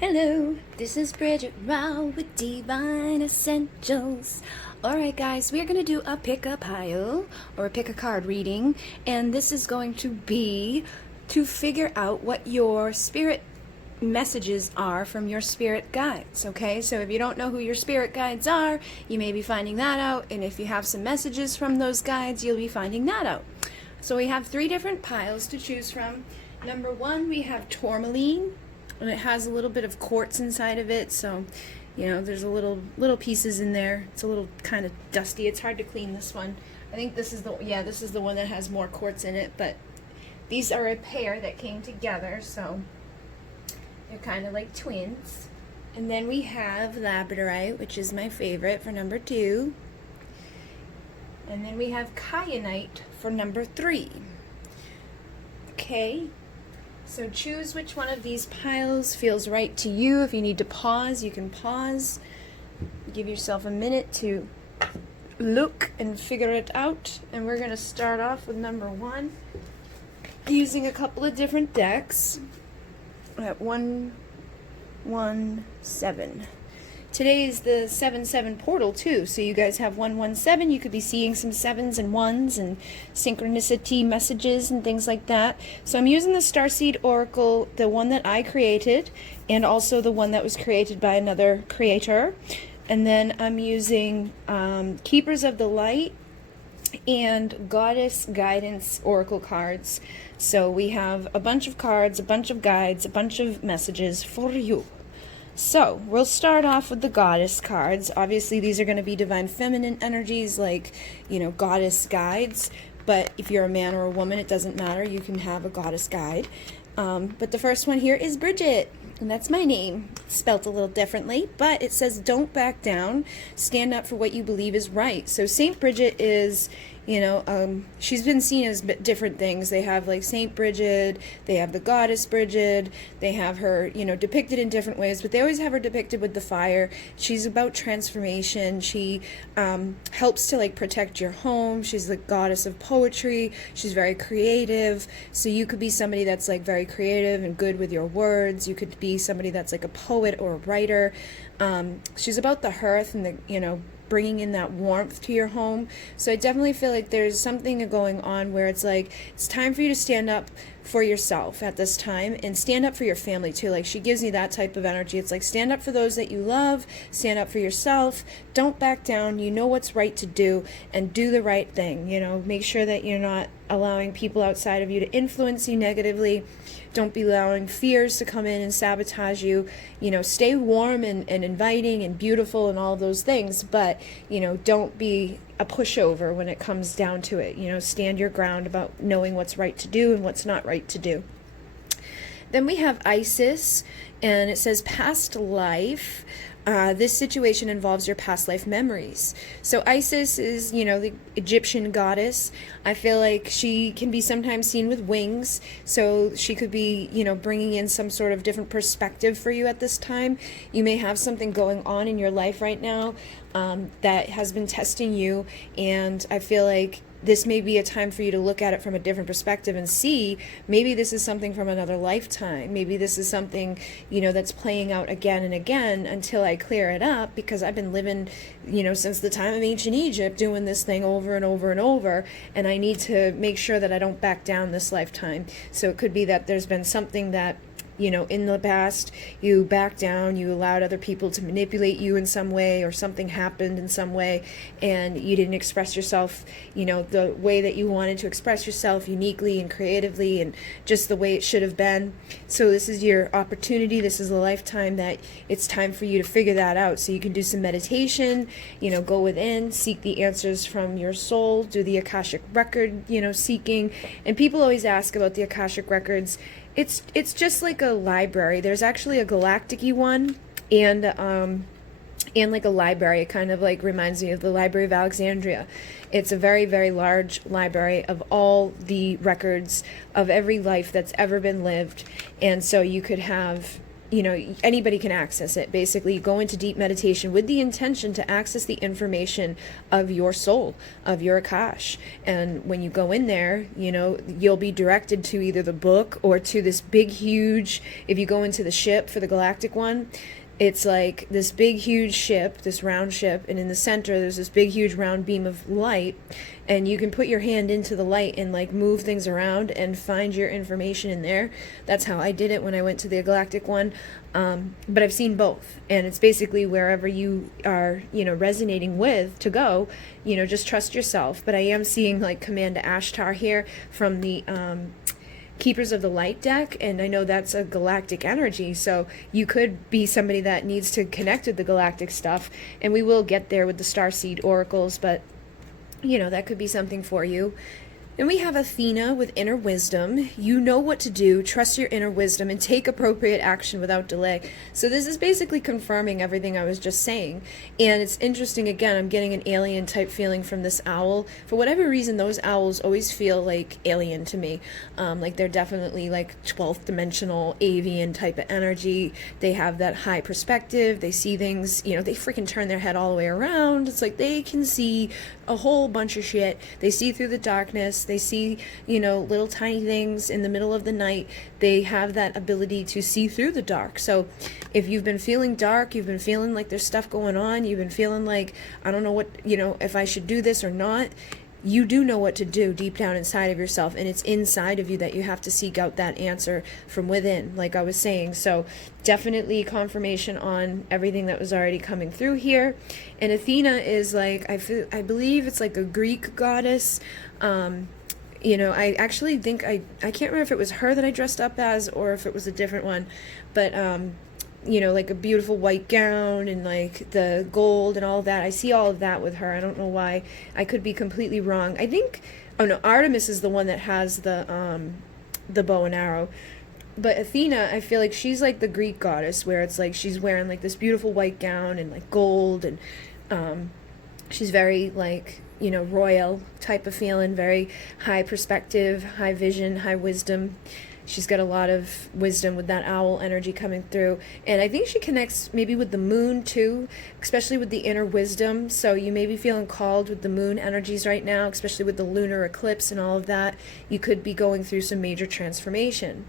Hello, this is Bridget Rao with Divine Essentials. Alright guys, we're going to do a pick a pile or a pick a card reading, and this is going to be to figure out what your spirit messages are from your spirit guides. Okay, so if you don't know who your spirit guides are, you may be finding that out, and if you have some messages from those guides, you'll be finding that out. So we have 3 different piles to choose from. Number 1, we have tourmaline, and it has a little bit of quartz inside of it, so you know there's a little pieces in there. It's a little kind of dusty. It's hard to clean this one. I think this is the one that has more quartz in it, but these are a pair that came together, so they're kind of like twins. And then we have labradorite, which is my favorite, for number 2. And then we have kyanite for number 3. Okay. So choose which one of these piles feels right to you. If you need to pause, you can pause. Give yourself a minute to look and figure it out. And we're going to start off with number 1 using a couple of different decks at 117. Today is the 7-7 portal too, so you guys have 117. You could be seeing some 7s and 1s and synchronicity messages and things like that. So I'm using the Starseed Oracle, the one that I created, and also the one that was created by another creator. And then I'm using Keepers of the Light and Goddess Guidance Oracle cards. So we have a bunch of cards, a bunch of guides, a bunch of messages for you. So, we'll start off with the goddess cards. Obviously, these are going to be divine feminine energies, like, you know, goddess guides. But if you're a man or a woman, it doesn't matter. You can have a goddess guide. But the first one here is Bridget. And that's my name, spelt a little differently. But it says, don't back down. Stand up for what you believe is right. So, Saint Bridget is, you know, she's been seen as different things. They have like Saint Bridget, they have the goddess Bridget, they have her, you know, depicted in different ways, but they always have her depicted with the fire. She's about transformation. She helps to like protect your home. She's the goddess of poetry. She's very creative. So you could be somebody that's like very creative and good with your words. You could be somebody that's like a poet or a writer. She's about the hearth and the, you know, bringing in that warmth to your home. So I definitely feel like there's something going on where it's like it's time for you to stand up for yourself at this time, and stand up for your family too. Like, she gives me that type of energy. It's like, stand up for those that you love, stand up for yourself, don't back down. You know what's right to do, and do the right thing. You know, make sure that you're not allowing people outside of you to influence you negatively. Don't be allowing fears to come in and sabotage you. You know, stay warm and inviting and beautiful and all those things, but, you know, don't be a pushover when it comes down to it. You know, stand your ground about knowing what's right to do and what's not right to do. Then we have Isis, and it says past life. This situation involves your past life memories. So Isis is, you know, the Egyptian goddess. I feel like she can be sometimes seen with wings. So she could be, you know, bringing in some sort of different perspective for you at this time. You may have something going on in your life right now that has been testing you. And I feel like this may be a time for you to look at it from a different perspective and see maybe this is something from another lifetime. Maybe this is something, you know, that's playing out again and again until I clear it up, because I've been living, you know, since the time of ancient Egypt doing this thing over and over and over, and I need to make sure that I don't back down this lifetime. So it could be that there's been something that, you know, in the past, you backed down, you allowed other people to manipulate you in some way, or something happened in some way, and you didn't express yourself, you know, the way that you wanted to express yourself uniquely and creatively and just the way it should have been. So this is your opportunity. This is a lifetime that it's time for you to figure that out. So you can do some meditation, you know, go within, seek the answers from your soul, do the Akashic record, you know, seeking. And people always ask about the Akashic records. It's just like a library. There's actually a galactic-y one, and like a library. It kind of like reminds me of the Library of Alexandria. It's a very, very large library of all the records of every life that's ever been lived. And so you could have, you know, anybody can access it. Basically, you go into deep meditation with the intention to access the information of your soul, of your Akash. And when you go in there, you know, you'll be directed to either the book or to this big, huge, if you go into the ship for the galactic one, it's like this big, huge ship, this round ship, and in the center there's this big, huge round beam of light, and you can put your hand into the light and like move things around and find your information in there. That's how I did it when I went to the galactic one. But I've seen both, and it's basically wherever you are, you know, resonating with to go, you know, just trust yourself. But I am seeing like Commander Ashtar here from the Keepers of the Light deck, and I know that's a galactic energy, so you could be somebody that needs to connect with the galactic stuff, and we will get there with the Starseed Oracles, but you know, that could be something for you. Then we have Athena with inner wisdom. You know what to do, trust your inner wisdom, and take appropriate action without delay. So this is basically confirming everything I was just saying. And it's interesting, again, I'm getting an alien type feeling from this owl. For whatever reason, those owls always feel like alien to me. Like they're definitely like 12th dimensional avian type of energy. They have that high perspective. They see things, you know, they freaking turn their head all the way around. It's like they can see a whole bunch of shit. They see through the darkness. They see, you know, little tiny things in the middle of the night. They have that ability to see through the dark. So if you've been feeling dark, you've been feeling like there's stuff going on, you've been feeling like, I don't know what, you know, if I should do this or not, you do know what to do deep down inside of yourself, and it's inside of you that you have to seek out that answer from within, like I was saying. So definitely confirmation on everything that was already coming through here. And Athena is like, I believe it's like a Greek goddess. You know, I actually think I can't remember if it was her that I dressed up as or if it was a different one, but you know, like a beautiful white gown and like the gold and all of that. I see all of that with her. I don't know why. I could be completely wrong. I think, oh no, Artemis is the one that has the bow and arrow. But Athena, I feel like she's like the Greek goddess, where it's like she's wearing like this beautiful white gown and like gold, and she's very like, you know, royal type of feeling, very high perspective, high vision, high wisdom. She's got a lot of wisdom with that owl energy coming through. And I think she connects maybe with the moon too, especially with the inner wisdom. So you may be feeling called with the moon energies right now, especially with the lunar eclipse and all of that. You could be going through some major transformation.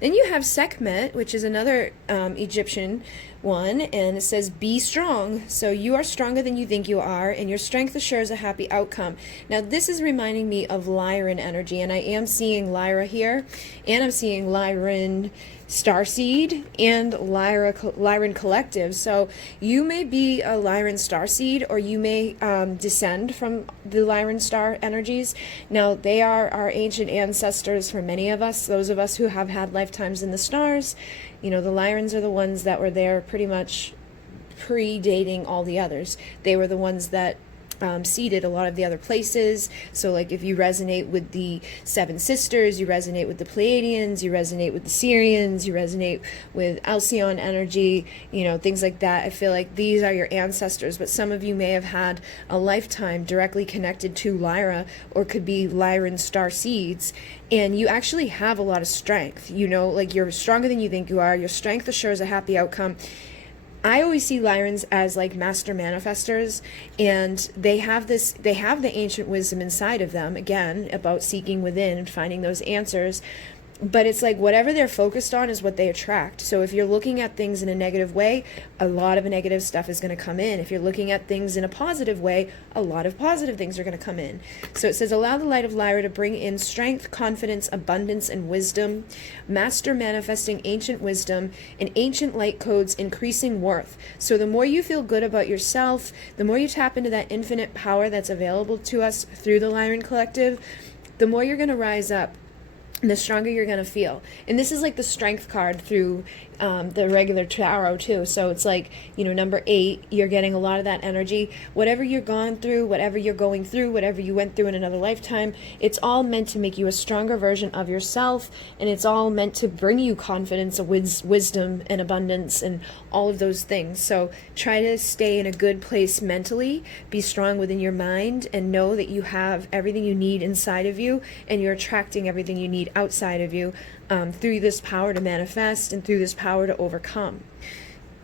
Then you have Sekhmet, which is another Egyptian one, and it says, be strong. So you are stronger than you think you are, and your strength assures a happy outcome. Now this is reminding me of Lyran energy, and I am seeing Lyra here, and I'm seeing Lyran Starseed and Lyran Collective. So you may be a Lyran Starseed, or you may descend from the Lyran Star energies. Now they are our ancient ancestors for many of us, those of us who have had lifetimes in the stars. You know, the Lyrans are the ones that were there pretty much predating all the others. They were the ones that seeded a lot of the other places. So like if you resonate with the Seven Sisters, you resonate with the Pleiadians, you resonate with the Syrians, you resonate with Alcyon energy, you know, things like that. I feel like these are your ancestors, but some of you may have had a lifetime directly connected to Lyra, or could be Lyran star seeds, and you actually have a lot of strength. You know, like you're stronger than you think you are. Your strength assures a happy outcome. I always see Lyrans as like master manifestors, and they have the ancient wisdom inside of them, again, about seeking within and finding those answers. But it's like whatever they're focused on is what they attract. So if you're looking at things in a negative way, a lot of negative stuff is going to come in. If you're looking at things in a positive way, a lot of positive things are going to come in. So it says, allow the light of Lyra to bring in strength, confidence, abundance, and wisdom. Master manifesting ancient wisdom and ancient light codes increasing worth. So the more you feel good about yourself, the more you tap into that infinite power that's available to us through the Lyran Collective, the more you're going to rise up, the stronger you're going to feel. And this is like the strength card through the regular tarot too. So it's like, you know, number 8, you're getting a lot of that energy. Whatever you're gone through, whatever you're going through, whatever you went through in another lifetime, it's all meant to make you a stronger version of yourself, and it's all meant to bring you confidence, wisdom, and abundance, and all of those things. So try to stay in a good place mentally, be strong within your mind, and know that you have everything you need inside of you, and you're attracting everything you need need outside of you through this power to manifest and through this power to overcome.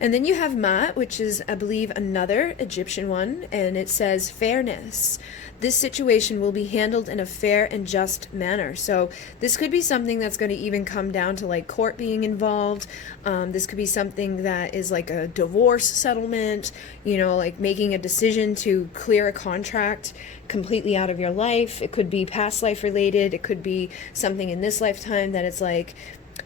And then you have Ma'at, which is, I believe, another Egyptian one, and it says fairness. This situation will be handled in a fair and just manner. So this could be something that's going to even come down to like court being involved. This could be something that is like a divorce settlement, you know, like making a decision to clear a contract completely out of your life. It could be past life related. It could be something in this lifetime that it's like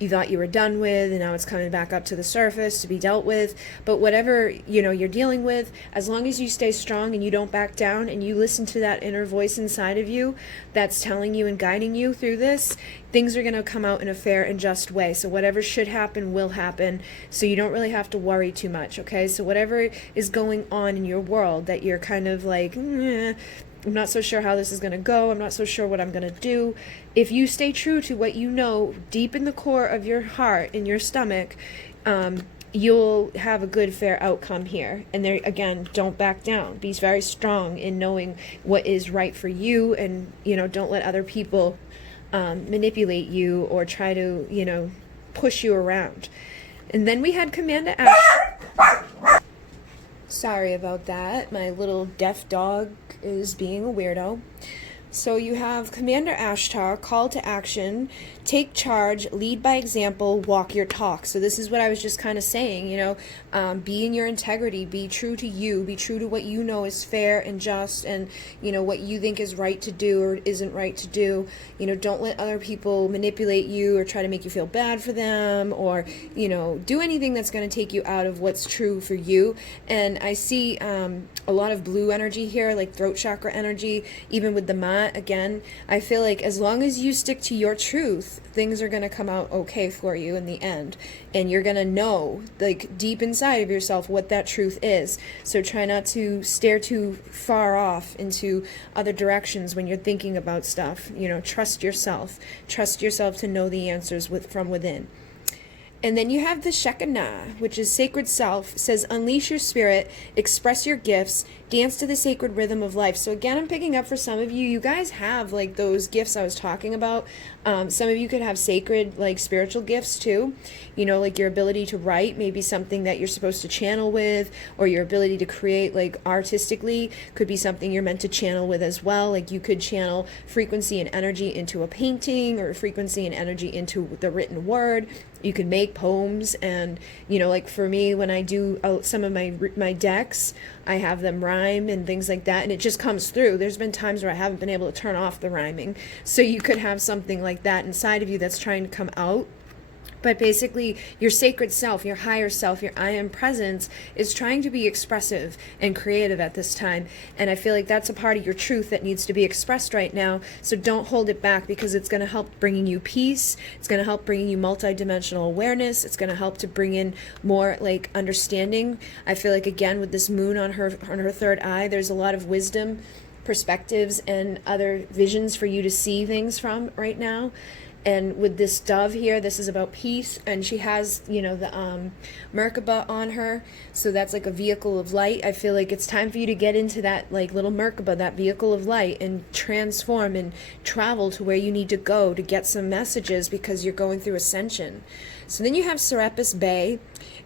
you thought you were done with and now it's coming back up to the surface to be dealt with. But whatever, you know, you're dealing with, as long as you stay strong and you don't back down and you listen to that inner voice inside of you that's telling you and guiding you through this, things are going to come out in a fair and just way. So whatever should happen will happen, so you don't really have to worry too much, okay? So whatever is going on in your world that you're kind of like, I'm not so sure how this is going to go, I'm not so sure what I'm going to do. If you stay true to what you know deep in the core of your heart, in your stomach, you'll have a good, fair outcome here. And there, again, don't back down. Be very strong in knowing what is right for you, and, you know, don't let other people manipulate you or try to, you know, push you around. And then we had Commander Ash. Sorry about that. My little deaf dog is being a weirdo. So you have Commander Ashtar, call to action, take charge, lead by example, walk your talk. So this is what I was just kind of saying, you know, be in your integrity, be true to you, be true to what you know is fair and just, and, you know, what you think is right to do or isn't right to do. You know, don't let other people manipulate you or try to make you feel bad for them, or, you know, do anything that's going to take you out of what's true for you. And I see a lot of blue energy here, like throat chakra energy, even with the Ma'at. Again, I feel like as long as you stick to your truth, things are going to come out okay for you in the end, and you're going to know, like, deep inside of yourself what that truth is. So try not to stare too far off into other directions when you're thinking about stuff. You know, trust yourself to know the answers from within. And then you have the Shekinah, which is sacred self. It says, unleash your spirit, express your gifts, dance to the sacred rhythm of life. So again, I'm picking up for some of you, you guys have like those gifts I was talking about. Some of you could have sacred, like, spiritual gifts too. You know, like your ability to write, maybe something that you're supposed to channel with, or your ability to create, like, artistically, could be something you're meant to channel with as well. Like you could channel frequency and energy into a painting, or frequency and energy into the written word. You can make poems, and, you know, like for me, when I do some of my decks, I have them rhyme and things like that, and it just comes through. There's been times where I haven't been able to turn off the rhyming. So you could have something like that inside of you that's trying to come out. But basically, your sacred self, your higher self, your I am presence is trying to be expressive and creative at this time. And I feel like that's a part of your truth that needs to be expressed right now. So don't hold it back, because it's going to help bringing you peace. It's going to help bringing you multidimensional awareness. It's going to help to bring in more, like, understanding. I feel like, again, with this moon on her third eye, there's a lot of wisdom, perspectives, and other visions for you to see things from right now. And with this dove here, this is about peace, and she has, you know, the Merkaba on her, so that's like a vehicle of light. I feel like it's time for you to get into that, like, little Merkaba, that vehicle of light, and transform and travel to where you need to go to get some messages, because you're going through ascension. So then you have Serapis Bay,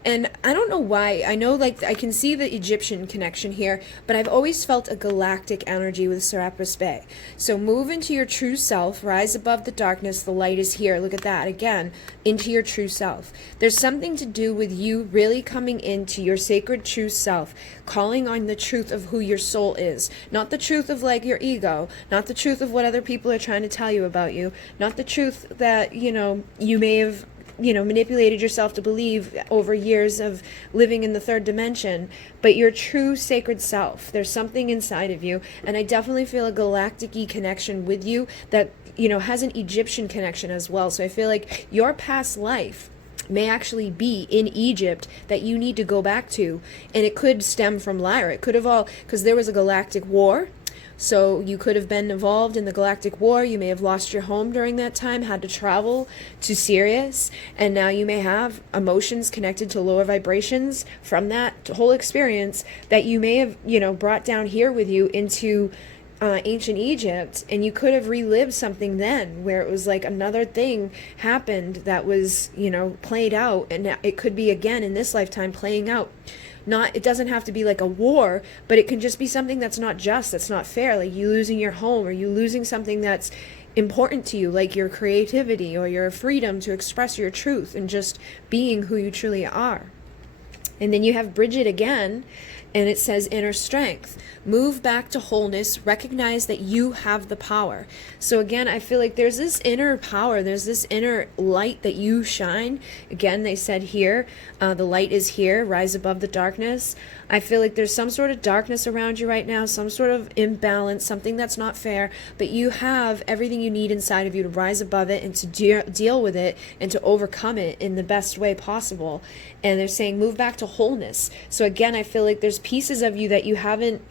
and I don't know why. I know, like, I can see the Egyptian connection here, but I've always felt a galactic energy with Serapis Bay. So move into your true self, rise above the darkness, the light is here. Look at that, again, into your true self. There's something to do with you really coming into your sacred true self, calling on the truth of who your soul is. Not the truth of, like, your ego, not the truth of what other people are trying to tell you about you, not the truth that, you know, you may have, you know, manipulated yourself to believe over years of living in the third dimension, but your true sacred self. There's something inside of you, and I definitely feel a galactic-y connection with you that, you know, has an Egyptian connection as well. So I feel like your past life may actually be in Egypt that you need to go back to, and it could stem from Lyra. It could have all, because there was a galactic war. So you could have been involved in the Galactic War. You may have lost your home during that time, had to travel to Sirius, and now you may have emotions connected to lower vibrations from that whole experience that you may have, you know, brought down here with you into ancient Egypt, and you could have relived something then where it was like another thing happened that was, played out, and it could be again in this lifetime playing out. It doesn't have to be like a war, but it can just be something that's not just, that's not fair, like you losing your home, or you losing something that's important to you, like your creativity or your freedom to express your truth and just being who you truly are. And then you have Bridget again, and it says inner strength. Move back to wholeness. Recognize that you have the power. So again, I feel like there's this inner power. There's this inner light that you shine. Again, they said here, the light is here. Rise above the darkness. I feel like there's some sort of darkness around you right now, some sort of imbalance, something that's not fair, but you have everything you need inside of you to rise above it and to deal with it and to overcome it in the best way possible. And they're saying move back to wholeness. So again, I feel like there's pieces of you that you haven't,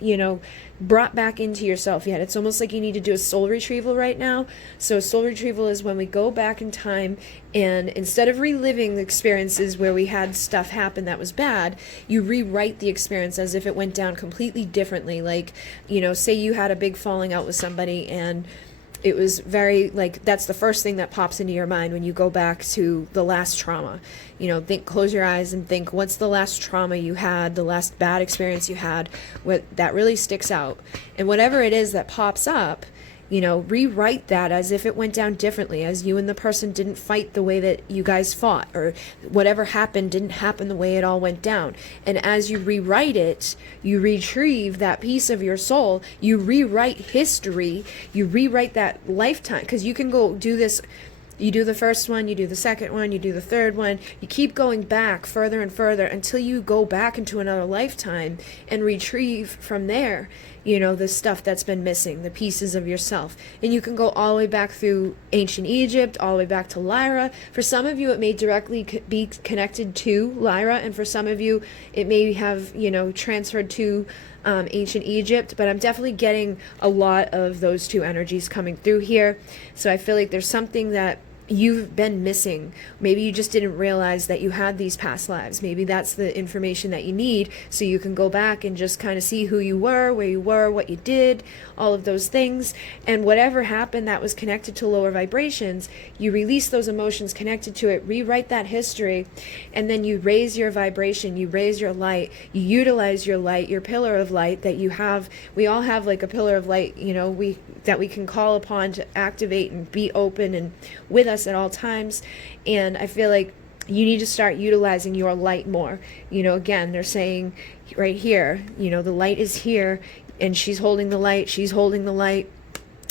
brought back into yourself yet. It's almost like you need to do a soul retrieval right now. So soul retrieval is when we go back in time, and instead of reliving the experiences where we had stuff happen that was bad, you rewrite the experience as if it went down completely differently. Like, say you had a big falling out with somebody, and it was very, like, that's the first thing that pops into your mind when you go back to the last trauma. Close your eyes and think, what's the last trauma you had, the last bad experience you had, what that really sticks out. And whatever it is that pops up, rewrite that as if it went down differently, as you and the person didn't fight the way that you guys fought, or whatever happened didn't happen the way it all went down. And as you rewrite it, you retrieve that piece of your soul, you rewrite history, you rewrite that lifetime, because you can go do this. You do the first one, you do the second one, you do the third one. You keep going back further and further until you go back into another lifetime and retrieve from there, the stuff that's been missing, the pieces of yourself. And you can go all the way back through ancient Egypt, all the way back to Lyra. For some of you, it may directly be connected to Lyra, and for some of you, it may have, transferred to ancient Egypt, but I'm definitely getting a lot of those two energies coming through here. So I feel like there's something that you've been missing. Maybe you just didn't realize that you had these past lives. Maybe that's the information that you need, so you can go back and just kind of see who you were, where you were, what you did, all of those things. And whatever happened that was connected to lower vibrations, you release those emotions connected to it, rewrite that history, and then you raise your vibration, you raise your light, you utilize your light, your pillar of light that you have. We all have like a pillar of light, that we can call upon to activate and be open and with us at all times. And I feel like you need to start utilizing your light more. Again, they're saying right here, the light is here, and she's holding the light, she's holding the light.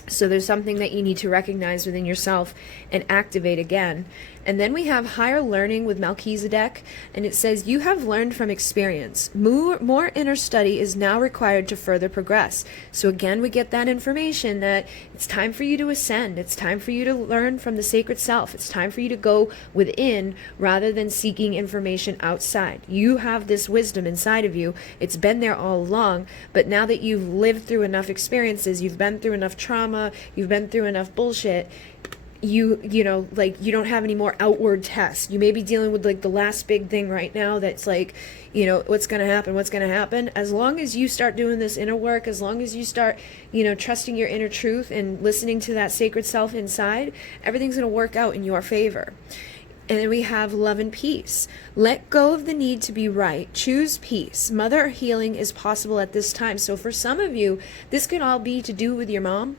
So there's something that you need to recognize within yourself and activate again. And then we have higher learning with Melchizedek, and it says, you have learned from experience. More inner study is now required to further progress. So again, we get that information that it's time for you to ascend. It's time for you to learn from the sacred self. It's time for you to go within rather than seeking information outside. You have this wisdom inside of you. It's been there all along, but now that you've lived through enough experiences, you've been through enough trauma, you've been through enough bullshit, you don't have any more outward tests. You may be dealing with like the last big thing right now that's like, what's going to happen. As long as you start doing this inner work, as long as you start, trusting your inner truth and listening to that sacred self inside, everything's going to work out in your favor. And then we have love and peace. Let go of the need to be right. Choose peace. Mother healing is possible at this time. So for some of you, this could all be to do with your mom.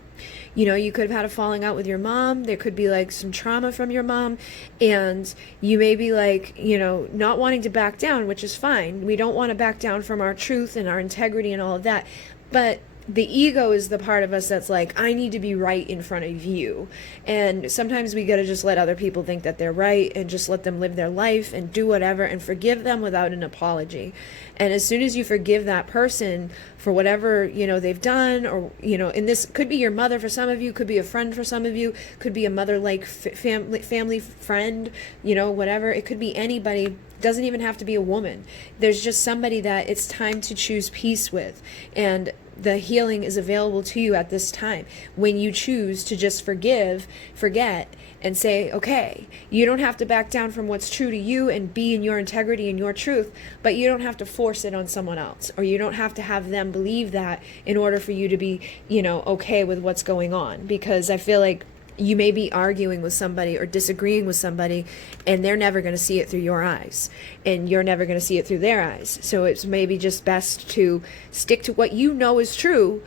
You could have had a falling out with your mom. There could be like some trauma from your mom, and you may be like, not wanting to back down, which is fine. We don't want to back down from our truth and our integrity and all of that. But the ego is the part of us that's like, I need to be right in front of you. And sometimes we got to just let other people think that they're right and just let them live their life and do whatever and forgive them without an apology. And as soon as you forgive that person for whatever, they've done, or, and this could be your mother for some of you, could be a friend for some of you, could be a mother-like family friend, whatever. It could be anybody. Doesn't even have to be a woman. There's just somebody that it's time to choose peace with. And the healing is available to you at this time when you choose to just forgive, forget, and say, okay, you don't have to back down from what's true to you and be in your integrity and your truth, but you don't have to force it on someone else, or you don't have to have them believe that in order for you to be, okay with what's going on. Because I feel like you may be arguing with somebody or disagreeing with somebody, and they're never going to see it through your eyes, and you're never going to see it through their eyes. So it's maybe just best to stick to what you know is true,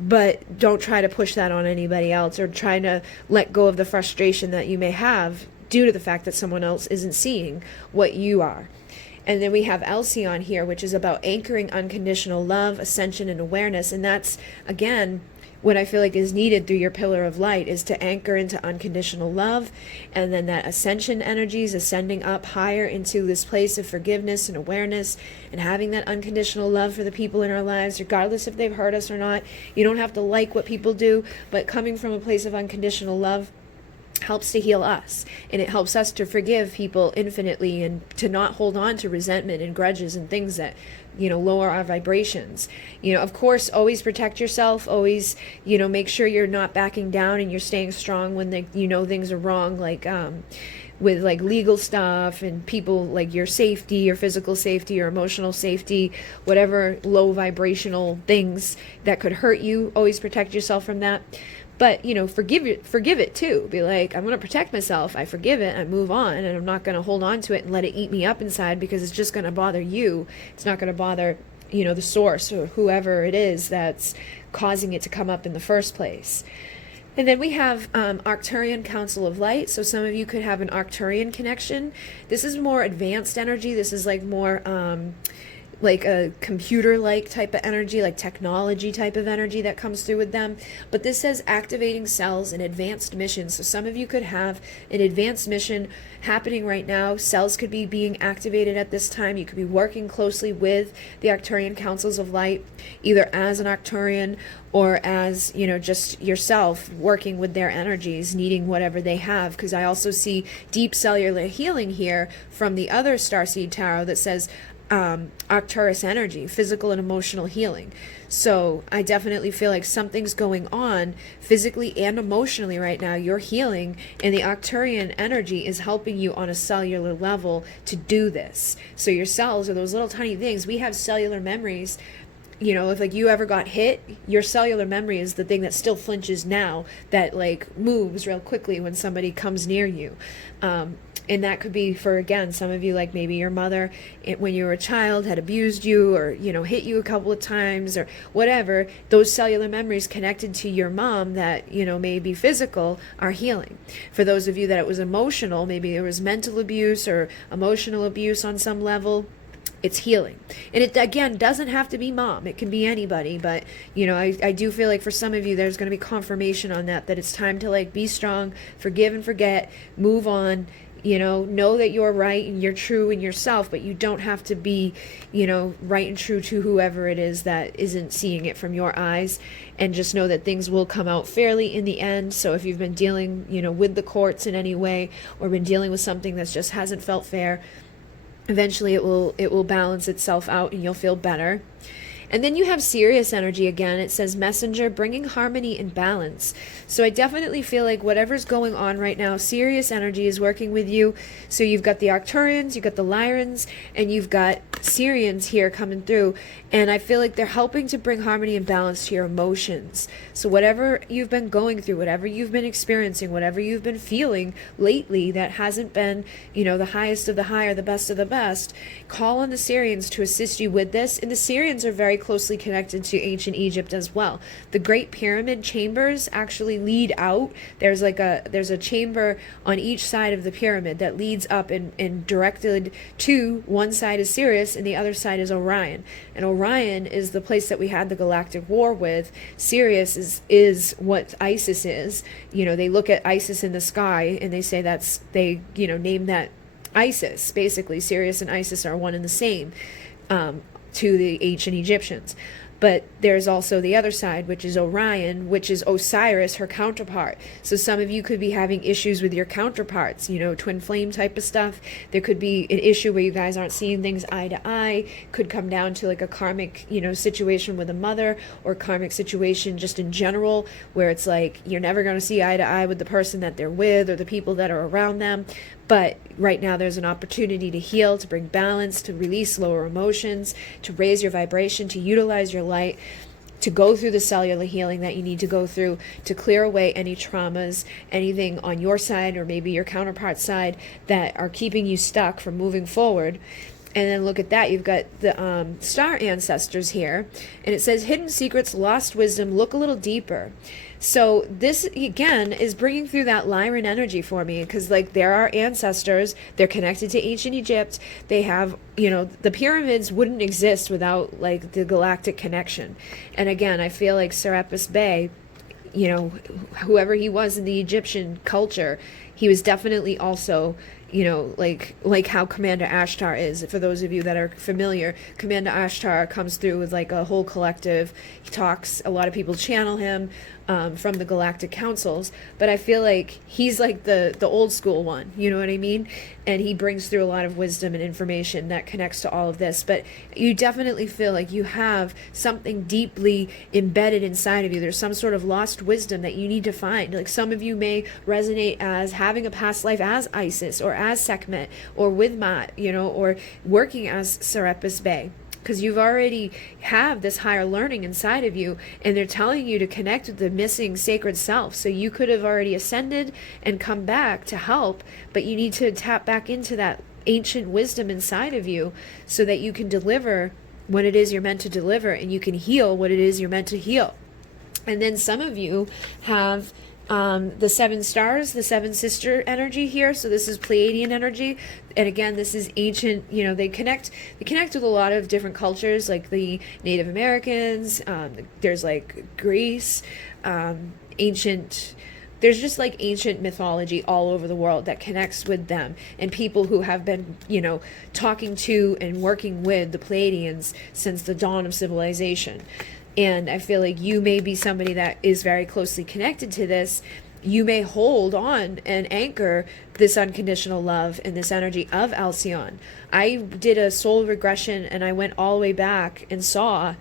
but don't try to push that on anybody else, or try to let go of the frustration that you may have due to the fact that someone else isn't seeing what you are. And then we have Elsie on here, which is about anchoring unconditional love, ascension, and awareness. And that's, again, what I feel like is needed through your pillar of light, is to anchor into unconditional love, and then that ascension energy is ascending up higher into this place of forgiveness and awareness, and having that unconditional love for the people in our lives, regardless if they've hurt us or not. You don't have to like what people do, but coming from a place of unconditional love helps to heal us, and it helps us to forgive people infinitely, and to not hold on to resentment and grudges and things that lower our vibrations. Of course, always protect yourself, always make sure you're not backing down and you're staying strong when things are wrong, like with like legal stuff and people, like your safety, your physical safety, your emotional safety, whatever low vibrational things that could hurt you. Always protect yourself from that. But, forgive it too. Be like, I'm going to protect myself. I forgive it. I move on, and I'm not going to hold on to it and let it eat me up inside, because it's just going to bother you. It's not going to bother, the source or whoever it is that's causing it to come up in the first place. And then we have Arcturian Council of Light. So some of you could have an Arcturian connection. This is more advanced energy. This is like more like a computer-like type of energy, like technology type of energy that comes through with them. But this says activating cells and advanced missions. So some of you could have an advanced mission happening right now. Cells could be being activated at this time. You could be working closely with the Arcturian Councils of Light, either as an Arcturian or as, just yourself working with their energies, needing whatever they have. Because I also see deep cellular healing here from the other Starseed Tarot that says Arcturus energy, physical and emotional healing. So I definitely feel like something's going on physically and emotionally right now. You're healing, and the Arcturian energy is helping you on a cellular level to do this. So your cells are those little tiny things. We have cellular memories. If like you ever got hit, your cellular memory is the thing that still flinches now, that like moves real quickly when somebody comes near you. And that could be for, again, some of you, like maybe your mother, when you were a child, had abused you, or, hit you a couple of times, or whatever. Those cellular memories connected to your mom that, may be physical, are healing. For those of you that it was emotional, maybe there was mental abuse or emotional abuse on some level, it's healing. And it, again, doesn't have to be mom. It can be anybody. But, I do feel like for some of you, there's going to be confirmation on that it's time to like be strong, forgive and forget, move on. Know that you're right and you're true in yourself, but you don't have to be, right and true to whoever it is that isn't seeing it from your eyes. And just know that things will come out fairly in the end. So if you've been dealing, with the courts in any way, or been dealing with something that just hasn't felt fair, eventually it will balance itself out and you'll feel better. And then you have Sirius energy again. It says messenger, bringing harmony and balance. So I definitely feel like whatever's going on right now, Sirius energy is working with you. So you've got the Arcturians, you've got the Lyrans, and you've got Sirians here coming through. And I feel like they're helping to bring harmony and balance to your emotions. So whatever you've been going through, whatever you've been experiencing, whatever you've been feeling lately that hasn't been, the highest of the high or the best of the best, call on the Sirians to assist you with this. And the Sirians are very closely connected to ancient Egypt as well. The Great Pyramid chambers actually lead out. There's a chamber on each side of the pyramid that leads up and directed to one side is Sirius and the other side is Orion. And Orion is the place that we had the galactic war with. Sirius is what Isis is. They look at Isis in the sky and they say name that Isis. Basically, Sirius and Isis are one and the same. To the ancient Egyptians. But there's also the other side, which is Orion, which is Osiris, her counterpart. So some of you could be having issues with your counterparts, you know, twin flame type of stuff. There could be an issue where you guys aren't seeing things eye to eye. Could come down to like a karmic, you know, situation with a mother, or karmic situation just in general, where it's like you're never going to see eye to eye with the person that they're with or the people that are around them. But right now there's an opportunity to heal, to bring balance, to release lower emotions, to raise your vibration, to utilize your light, to go through the cellular healing that you need to go through, to clear away any traumas, anything on your side or maybe your counterpart side that are keeping you stuck from moving forward. And then look at that, you've got the star ancestors here, and it says hidden secrets, lost wisdom, look a little deeper. So this again is bringing through that Lyran energy for me, because like there are ancestors, they're connected to ancient Egypt, they have, you know, the pyramids wouldn't exist without like the galactic connection. And again, I feel like Serapis Bey, you know, whoever he was in the Egyptian culture, he was definitely also, you know, like how Commander Ashtar is. For those of you that are familiar, Commander Ashtar comes through with like a whole collective. He talks, a lot of people channel him from the galactic councils, but I feel like he's like the old school one, you know what I mean? And he brings through a lot of wisdom and information that connects to all of this. But you definitely feel like you have something deeply embedded inside of you. There's some sort of lost wisdom that you need to find. Like some of you may resonate as having a past life as Isis or as Sekhmet or with Ma'at, you know, or working as Serapis Bey, because you've already have this higher learning inside of you, and they're telling you to connect with the missing sacred self. So you could have already ascended and come back to help, but you need to tap back into that ancient wisdom inside of you so that you can deliver what it is you're meant to deliver, and you can heal what it is you're meant to heal. And then some of you have the 7 stars, the 7 sister energy here. So this is Pleiadian energy. And again, this is ancient, you know, they connect with a lot of different cultures, like the Native Americans. There's like Greece, ancient, there's just like ancient mythology all over the world that connects with them, and people who have been, you know, talking to and working with the Pleiadians since the dawn of civilization. And I feel like you may be somebody that is very closely connected to this. You may hold on and anchor this unconditional love and this energy of Alcyon. I did a soul regression, and I went all the way back and saw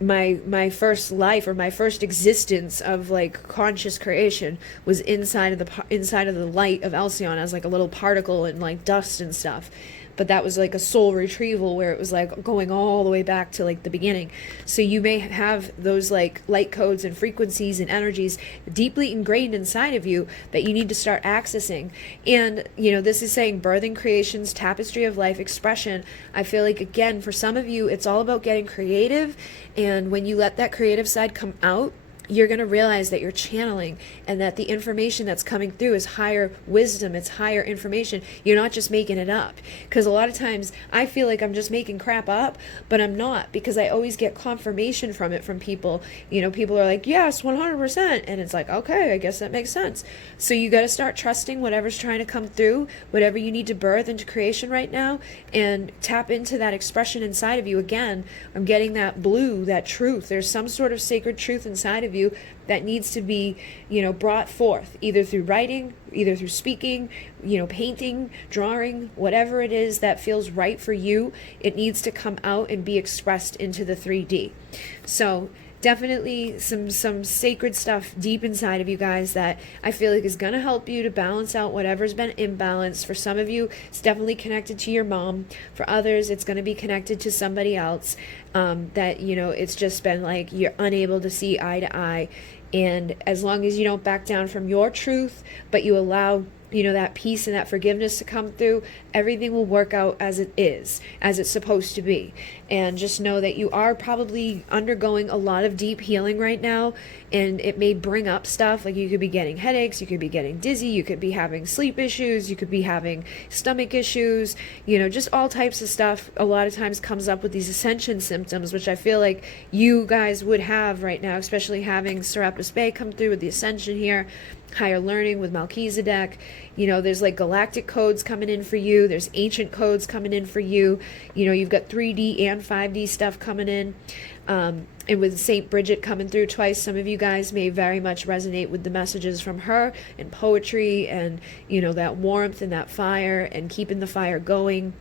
my first life, or my first existence of like conscious creation, was inside of the light of Alcyon as like a little particle and like dust and stuff. But that was like a soul retrieval where it was like going all the way back to like the beginning. So you may have those like light codes and frequencies and energies deeply ingrained inside of you that you need to start accessing. And, you know, this is saying birthing creations, tapestry of life, expression. I feel like, again, for some of you, it's all about getting creative. And when you let that creative side come out, you're going to realize that you're channeling, and that the information that's coming through is higher wisdom, it's higher information. You're not just making it up. Because a lot of times I feel like I'm just making crap up, but I'm not, because I always get confirmation from it from people. You know, people are like, yes, 100%. And it's like, okay, I guess that makes sense. So you got to start trusting whatever's trying to come through, whatever you need to birth into creation right now, and tap into that expression inside of you. Again, I'm getting that blue, that truth. There's some sort of sacred truth inside of you that needs to be, you know, brought forth, either through writing, either through speaking, you know, painting, drawing, whatever it is that feels right for you. It needs to come out and be expressed into the 3D. So definitely some sacred stuff deep inside of you guys that I feel like is going to help you to balance out whatever's been imbalanced. For some of you, it's definitely connected to your mom. For others, it's going to be connected to somebody else, that, you know, it's just been like you're unable to see eye to eye. And as long as you don't back down from your truth, but you allow, you know, that peace and that forgiveness to come through, everything will work out as it is, as it's supposed to be. And just know that you are probably undergoing a lot of deep healing right now, and it may bring up stuff like you could be getting headaches, you could be getting dizzy, you could be having sleep issues, you could be having stomach issues, you know, just all types of stuff a lot of times comes up with these ascension symptoms, which I feel like you guys would have right now, especially having Serapis Bey come through with the ascension here, higher learning with Melchizedek. You know, there's like galactic codes coming in for you. There's ancient codes coming in for you. You know, you've got 3D and 5D stuff coming in. And with St. Bridget coming through twice, some of you guys may very much resonate with the messages from her and poetry and, you know, that warmth and that fire and keeping the fire going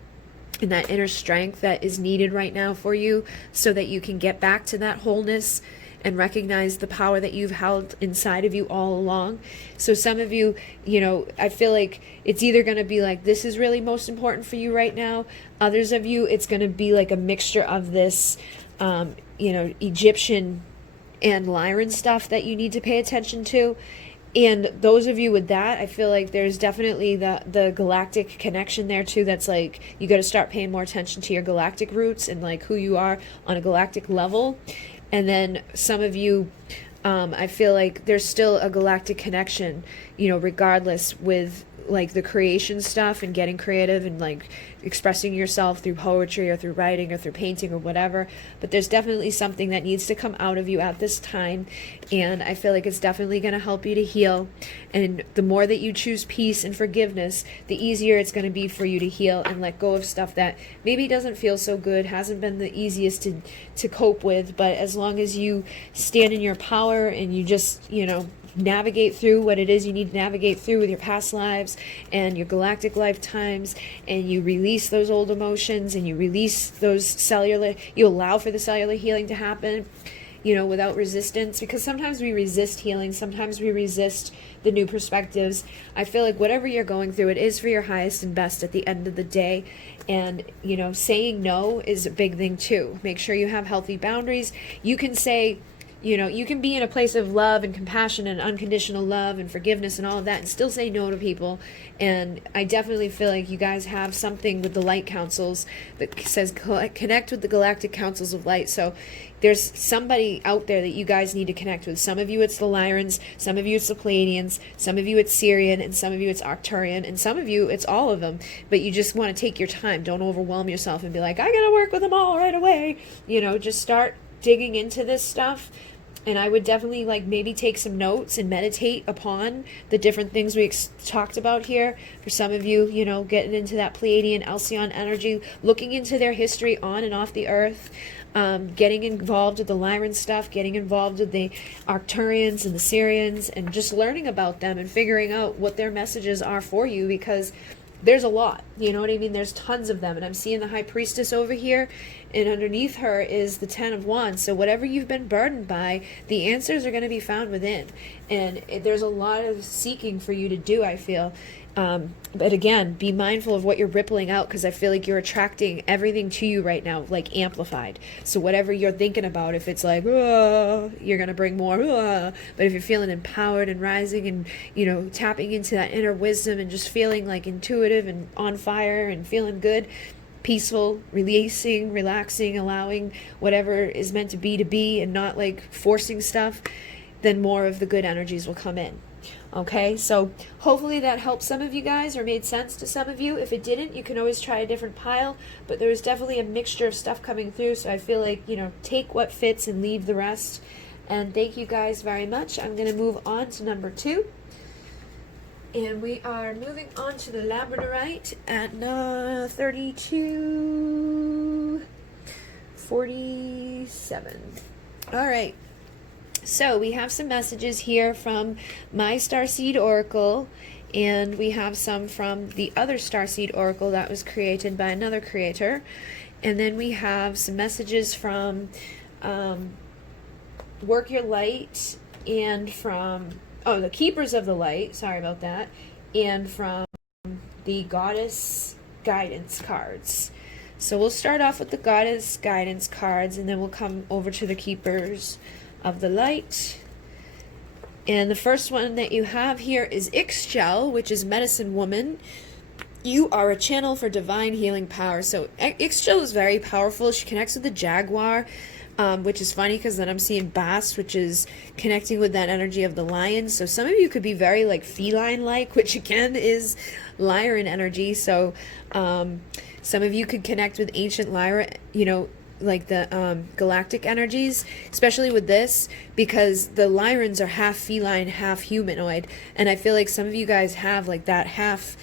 and that inner strength that is needed right now for you so that you can get back to that wholeness and recognize the power that you've held inside of you all along. So some of you, you know, I feel like it's either going to be like, this is really most important for you right now. Others of you, it's going to be like a mixture of this, you know, Egyptian and Lyran stuff that you need to pay attention to. And those of you with that, I feel like there's definitely the galactic connection there too. That's like, you got to start paying more attention to your galactic roots and like who you are on a galactic level. And then some of you, I feel like there's still a galactic connection, you know, regardless with like the creation stuff and getting creative and like expressing yourself through poetry or through writing or through painting or whatever. But there's definitely something that needs to come out of you at this time. And I feel like it's definitely going to help you to heal. And the more that you choose peace and forgiveness, the easier it's going to be for you to heal and let go of stuff that maybe doesn't feel so good, hasn't been the easiest to cope with. But as long as you stand in your power and you just, you know, navigate through what it is you need to navigate through with your past lives and your galactic lifetimes, and you release those old emotions and you release those cellular, you allow for the cellular healing to happen, you know, without resistance, because sometimes we resist healing, sometimes we resist the new perspectives. I feel like whatever you're going through, it is for your highest and best at the end of the day. And, you know, saying no is a big thing too. Make sure you have healthy boundaries. You can say, you know, you can be in a place of love and compassion and unconditional love and forgiveness and all of that and still say no to people. And I definitely feel like you guys have something with the light councils that says connect with the galactic councils of light. So there's somebody out there that you guys need to connect with. Some of you it's the Lyrans, some of you it's the Pleiadians, some of you it's Syrian, and some of you it's Arcturian, and some of you it's all of them. But you just want to take your time. Don't overwhelm yourself and be like, I gotta work with them all right away. You know, just start digging into this stuff. And I would definitely like maybe take some notes and meditate upon the different things we talked about here. For some of you, you know, getting into that Pleiadian, Alcyon energy, looking into their history on and off the earth, getting involved with the Lyran stuff, getting involved with the Arcturians and the Syrians, and just learning about them and figuring out what their messages are for you, because there's a lot, you know what I mean? There's tons of them. And I'm seeing the High Priestess over here, and underneath her is the 10 of Wands. So whatever you've been burdened by, the answers are going to be found within. And there's a lot of seeking for you to do, I feel. But again, be mindful of what you're rippling out, because I feel like you're attracting everything to you right now, like amplified. So whatever you're thinking about, if it's like, oh, you're going to bring more, oh. But if you're feeling empowered and rising and, you know, tapping into that inner wisdom and just feeling like intuitive and on fire and feeling good, peaceful, releasing, relaxing, allowing whatever is meant to be and not like forcing stuff, then more of the good energies will come in. Okay, so hopefully that helped some of you guys or made sense to some of you. If it didn't, you can always try a different pile, but there was definitely a mixture of stuff coming through, so I feel like, you know, take what fits and leave the rest. And thank you guys very much. I'm going to move on to number 2. And we are moving on to the labradorite at 3247. All right. So we have some messages here from my Starseed Oracle, and we have some from the other Starseed Oracle that was created by another creator. And then we have some messages from Work Your Light, and from, the Keepers of the Light, sorry about that, and from the Goddess Guidance cards. So we'll start off with the Goddess Guidance cards, and then we'll come over to the Keepers of the Light. And the first one that you have here is Ixchel, which is Medicine Woman. You are a channel for divine healing power. So Ixchel is very powerful. She connects with the jaguar, which is funny because then I'm seeing Bast, which is connecting with that energy of the lion. So some of you could be very like feline-like, which again is Lyran energy. So some of you could connect with ancient Lyra, you know, galactic energies, especially with this, because the Lyrans are half feline, half humanoid, and I feel like some of you guys have like that half,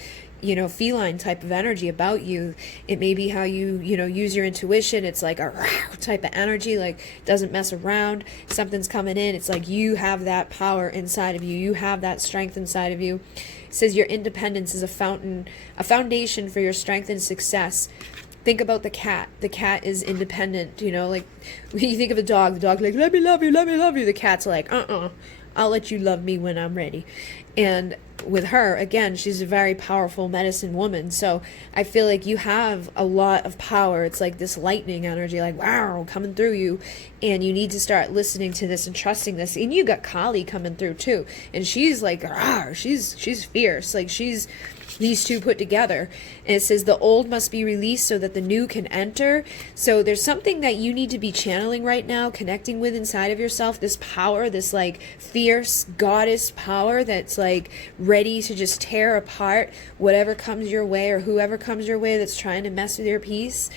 feline type of energy about you. It may be how you use your intuition. It's like a rawr type of energy, like doesn't mess around. Something's coming in. It's like you have that power inside of you. You have that strength inside of you. It says your independence is a foundation for your strength and success. Think about the cat. The cat is independent, like when you think of a dog, the dog like, let me love you, let me love you. The cat's like, I'll let you love me when I'm ready. And with her, again, she's a very powerful medicine woman. So I feel like you have a lot of power. It's like this lightning energy, like, wow, coming through you. And you need to start listening to this and trusting this. And you got Kali coming through too. And she's like, she's fierce. Like she's these two put together. And it says the old must be released so that the new can enter. So there's something that you need to be channeling right now, connecting with inside of yourself, this power, this like fierce goddess power that's like ready to just tear apart whatever comes your way or whoever comes your way that's trying to mess with your peace.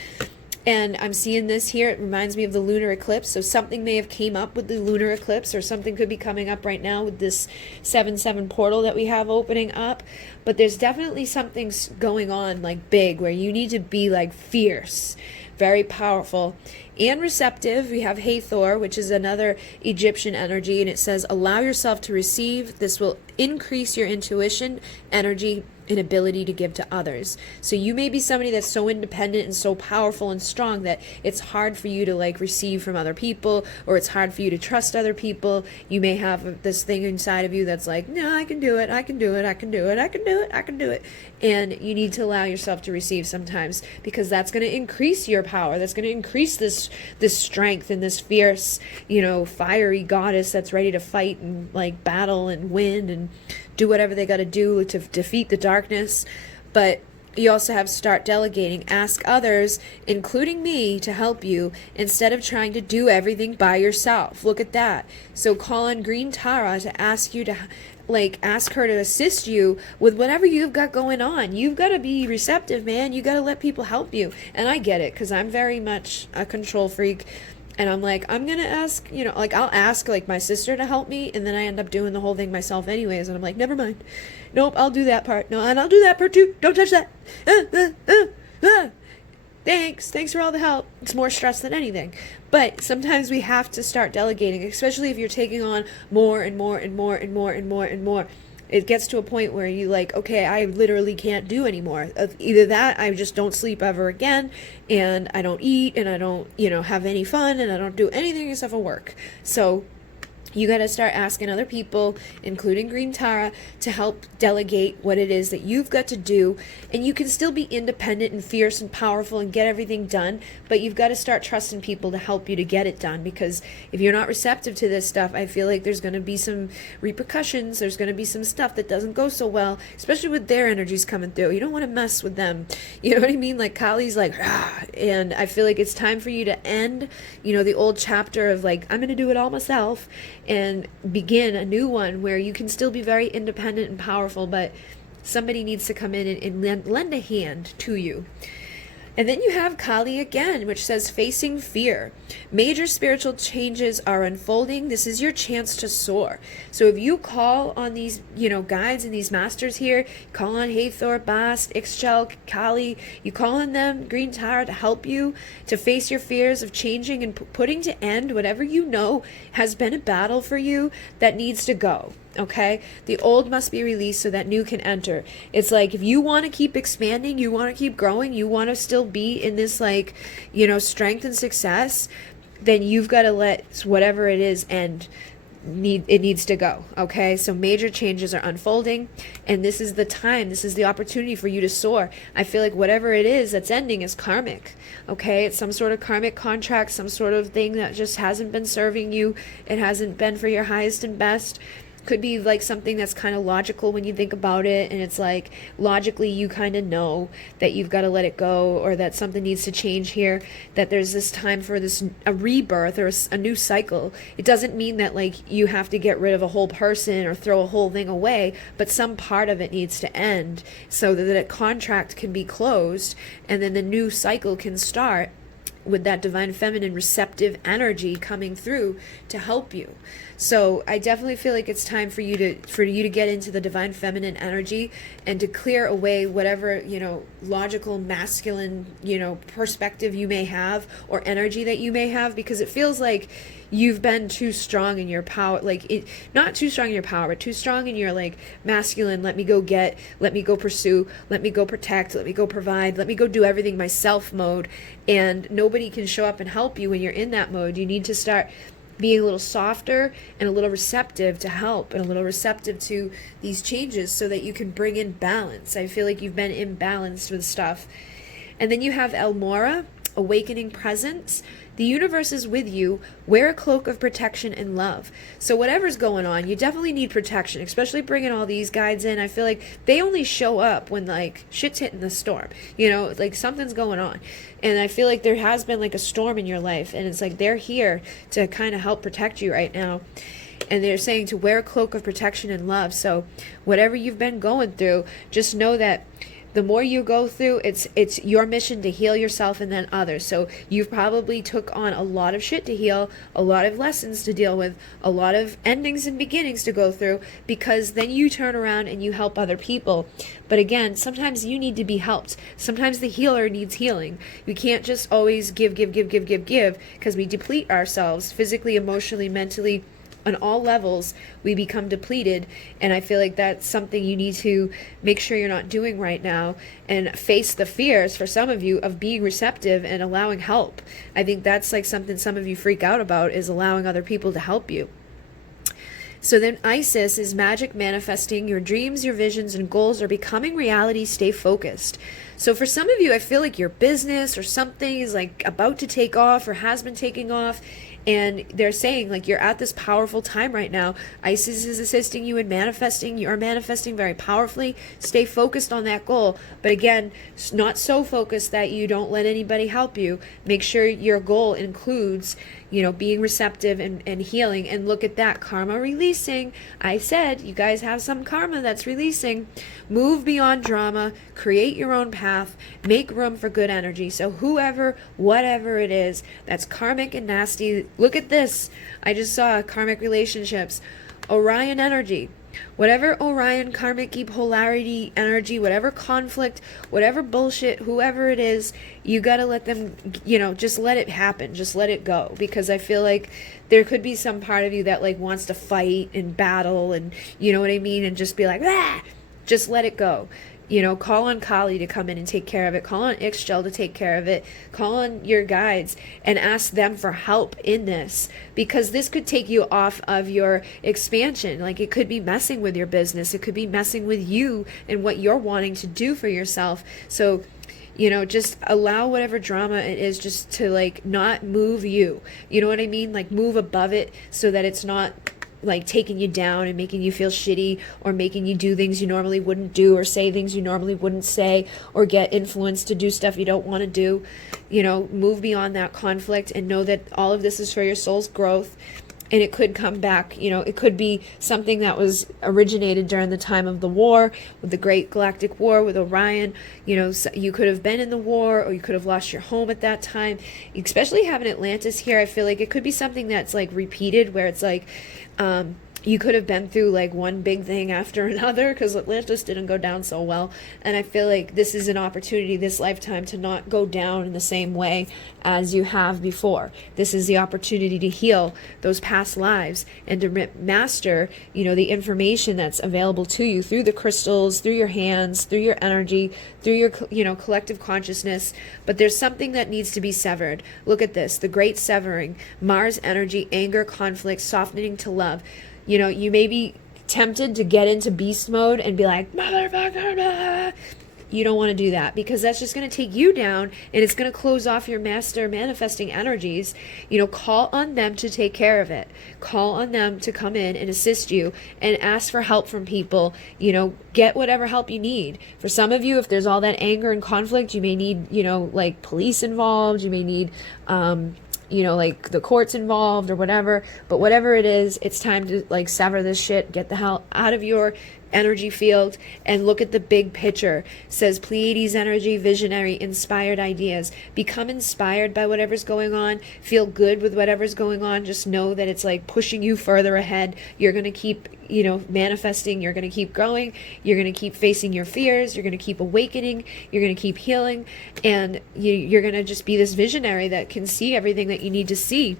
And I'm seeing this here. It reminds me of the lunar eclipse. So something may have came up with the lunar eclipse, or something could be coming up right now with this 7/7 portal that we have opening up. But there's definitely something going on like big where you need to be like fierce, very powerful and receptive. We have Hathor, which is another Egyptian energy, and it says allow yourself to receive. This will increase your intuition, energy, and ability to give to others. So you may be somebody that's so independent and so powerful and strong that it's hard for you to like receive from other people, or it's hard for you to trust other people. You may have this thing inside of you that's like, no, I can do it, I can do it, I can do it, I can do it, I can do it. And you need to allow yourself to receive sometimes, because that's going to increase your power. That's going to increase this strength and this fierce, fiery goddess that's ready to fight and like battle and win and do whatever they got to do to defeat the darkness. But you also have start delegating. Ask others, including me, to help you instead of trying to do everything by yourself. Look at that. So call on Green Tara to ask you to ask her to assist you with whatever you've got going on. You've got to be receptive, man. You got to let people help you. And I get it, because I'm very much a control freak. And I'm like, I'm going to ask, I'll ask my sister to help me, and then I end up doing the whole thing myself anyways. And I'm like, never mind. Nope, I'll do that part. No, and I'll do that part too. Don't touch that. Thanks for all the help. It's more stress than anything. But sometimes we have to start delegating, especially if you're taking on more and more and more and more and more and more. It gets to a point where you okay, I literally can't do anymore. Either that, I just don't sleep ever again, and I don't eat, and I don't, have any fun, and I don't do anything except for work. So you got to start asking other people, including Green Tara, to help delegate what it is that you've got to do. And you can still be independent and fierce and powerful and get everything done, but you've got to start trusting people to help you to get it done. Because if you're not receptive to this stuff, I feel like there's going to be some repercussions. There's going to be some stuff that doesn't go so well, especially with their energies coming through. You don't want to mess with them. You know what I mean? Like Kali's and I feel like it's time for you to end, the old chapter of I'm going to do it all myself, and begin a new one where you can still be very independent and powerful, but somebody needs to come in and lend a hand to you. And then you have Kali again, which says facing fear. Major spiritual changes are unfolding. This is your chance to soar. So if you call on these, guides and these masters here, call on Hathor, Bast, Ixchel, Kali, you call on them, Green Tara, to help you to face your fears of changing and putting to end whatever has been a battle for you that needs to go. Okay, the old must be released so that new can enter. It's like if you want to keep expanding, you want to keep growing, you want to still be in this strength and success, then you've got to let whatever it is end. It needs to go. Okay, so major changes are unfolding, and this is the time, this is the opportunity for you to soar. I feel like whatever it is that's ending is karmic. Okay, it's some sort of karmic contract, some sort of thing that just hasn't been serving you. It hasn't been for your highest and best. Could be something that's kind of logical when you think about it, and it's logically you kind of know that you've got to let it go, or that something needs to change here, that there's this time for a rebirth or a new cycle. It doesn't mean that you have to get rid of a whole person or throw a whole thing away, but some part of it needs to end so that a contract can be closed and then the new cycle can start with that divine feminine receptive energy coming through to help you. So I definitely feel like it's time for you to get into the divine feminine energy and to clear away whatever, logical masculine, perspective you may have or energy that you may have, because it feels like you've been too strong in your power, not too strong in your power, but too strong in your masculine, let me go get, let me go pursue, let me go protect, let me go provide, let me go do everything myself mode, and nobody can show up and help you when you're in that mode. You need to start being a little softer and a little receptive to help and a little receptive to these changes so that you can bring in balance. I feel like you've been imbalanced with stuff. And then you have Elmora, awakening presence. The universe is with you. Wear a cloak of protection and love. So whatever's going on, you definitely need protection, especially bringing all these guides in. I feel like they only show up when shit's hitting the storm, something's going on. And I feel like there has been a storm in your life, and it's they're here to kind of help protect you right now. And they're saying to wear a cloak of protection and love. So whatever you've been going through, just know that the more you go through, it's your mission to heal yourself and then others. So you've probably took on a lot of shit to heal, a lot of lessons to deal with, a lot of endings and beginnings to go through, because then you turn around and you help other people. But again, sometimes you need to be helped. Sometimes the healer needs healing. We can't just always give, because we deplete ourselves physically, emotionally, mentally. On all levels, we become depleted, and I feel like that's something you need to make sure you're not doing right now, and face the fears, for some of you, of being receptive and allowing help. I think that's something some of you freak out about, is allowing other people to help you. So then Isis is magic manifesting. Your dreams, your visions, and goals are becoming reality. Stay focused. So for some of you, I feel like your business or something is about to take off or has been taking off. And they're saying you're at this powerful time right now. Isis is assisting you in manifesting. You're manifesting very powerfully. Stay focused on that goal. But again, not so focused that you don't let anybody help you. Make sure your goal includes, being receptive and healing. And look at that, karma releasing. I said you guys have some karma that's releasing. Move beyond drama. Create your own path. Make room for good energy. So whoever, whatever it is that's karmic and nasty, look at this. I just saw karmic relationships. Orion energy. Whatever Orion karmic polarity energy, whatever conflict, whatever bullshit, whoever it is, you got to let them, just let it happen. Just let it go. Because I feel like there could be some part of you that wants to fight and battle and, you know what I mean? And just be ah! Just let it go. Call on Kali to come in and take care of it. Call on Ixchel to take care of it. Call on your guides and ask them for help in this, because this could take you off of your expansion. It could be messing with your business. It could be messing with you and what you're wanting to do for yourself. So, just allow whatever drama it is just to not move you. You know what I mean? Move above it so that it's not taking you down and making you feel shitty, or making you do things you normally wouldn't do, or say things you normally wouldn't say, or get influenced to do stuff you don't want to do. Move beyond that conflict and know that all of this is for your soul's growth. And it could come back, it could be something that was originated during the time of the war, with the Great Galactic War with Orion. So you could have been in the war, or you could have lost your home at that time. Especially having Atlantis here, I feel like it could be something that's repeated, where it's you could have been through one big thing after another, because Atlantis didn't go down so well. And I feel like this is an opportunity this lifetime to not go down in the same way as you have before. This is the opportunity to heal those past lives and to master, the information that's available to you through the crystals, through your hands, through your energy, through your, collective consciousness. But there's something that needs to be severed. Look at this, the great severing. Mars energy, anger, conflict, softening to love. You may be tempted to get into beast mode and be like, motherfucker, blah. You don't want to do that, because that's just going to take you down, and it's going to close off your master manifesting energies. Call on them to take care of it. Call on them to come in and assist you, and ask for help from people. Get whatever help you need. For some of you, if there's all that anger and conflict, you may need, police involved. You may need, the courts involved or whatever. But whatever it is, it's time to sever this shit, get the hell out of your energy field and look at the big picture. It says Pleiades energy, visionary, inspired ideas. Become inspired by whatever's going on. Feel good with whatever's going on. Just know that it's like pushing you further ahead. You're going to keep, manifesting. You're going to keep growing. You're going to keep facing your fears. You're going to keep awakening. You're going to keep healing. And you're going to just be this visionary that can see everything that you need to see.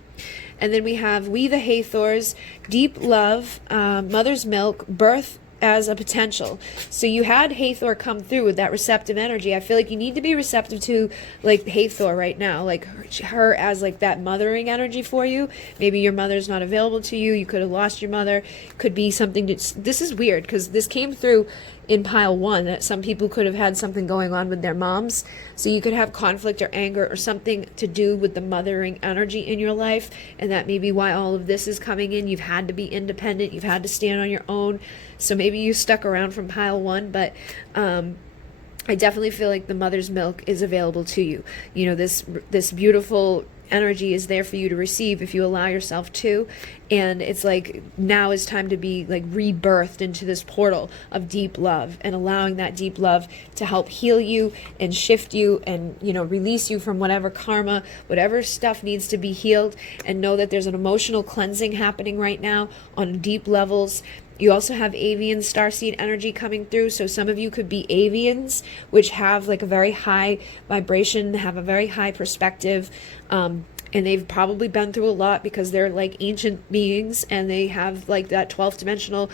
And then we have We the Hathors, deep love, mother's milk, birth as a potential. So you had Hathor come through with that receptive energy. I feel like you need to be receptive to like Hathor right now, like her as like that mothering energy for you. Maybe your mother's not available to you. You could have lost your mother. Could be something this is weird because this came through in pile 1 that some people could have had something going on with their moms. So you could have conflict or anger or something to do with the mothering energy in your life. And that may be why all of this is coming in. You've had to be independent. You've had to stand on your own. So maybe you stuck around from pile 1, but I definitely feel like the mother's milk is available to you. This beautiful energy is there for you to receive if you allow yourself to. And it's like now is time to be like rebirthed into this portal of deep love, and allowing that deep love to help heal you and shift you and release you from whatever karma, whatever stuff needs to be healed. And know that there's an emotional cleansing happening right now on deep levels. You also have avian starseed energy coming through. So some of you could be avians, which have like a very high vibration, have a very high perspective. And they've probably been through a lot because they're like ancient beings and they have like that 12th dimensional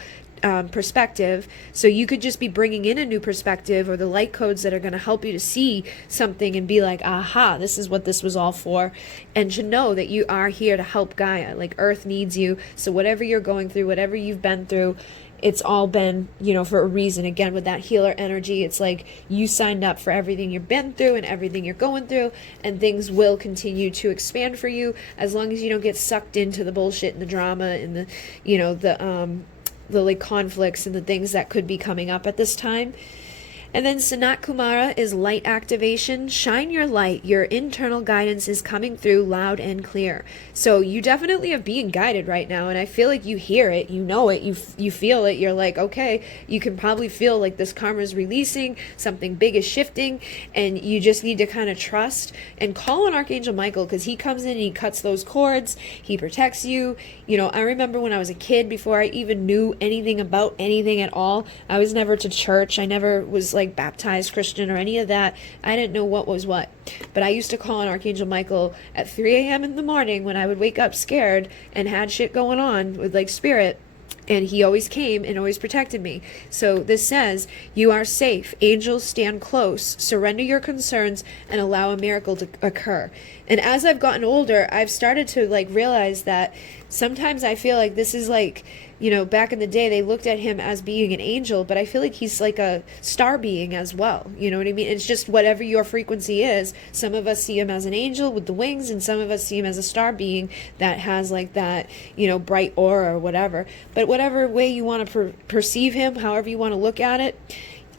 perspective. So you could just be bringing in a new perspective or the light codes that are going to help you to see something and be like, aha, this is what this was all for. And to know that you are here to help Gaia. Like Earth needs you. So whatever you're going through, whatever you've been through, it's all been, for a reason. Again, with that healer energy, it's like you signed up for everything you've been through and everything you're going through, and things will continue to expand for you as long as you don't get sucked into the bullshit and the drama and the like conflicts and the things that could be coming up at this time. And then Sanat Kumara is light activation. Shine your light. Your internal guidance is coming through loud and clear. So you definitely are being guided right now. And I feel like you hear it, you know it, you feel it. You're like, okay, you can probably feel like this karma is releasing, something big is shifting, and you just need to kind of trust and call on Archangel Michael, because he comes in and he cuts those cords. He protects you. I remember when I was a kid, before I even knew anything about anything at all, I was never to church. I never was like baptized Christian or any of that. I didn't know what was what. But I used to call on Archangel Michael at 3 a.m. in the morning when I would wake up scared and had shit going on with like spirit. And he always came and always protected me. So this says, you are safe. Angels stand close. Surrender your concerns and allow a miracle to occur. And as I've gotten older, I've started to like realize that sometimes I feel like this is like, back in the day, they looked at him as being an angel, but I feel like he's like a star being as well. You know what I mean? It's just whatever your frequency is. Some of us see him as an angel with the wings, and some of us see him as a star being that has like that, bright aura or whatever. But whatever way you want to perceive him, however you want to look at it,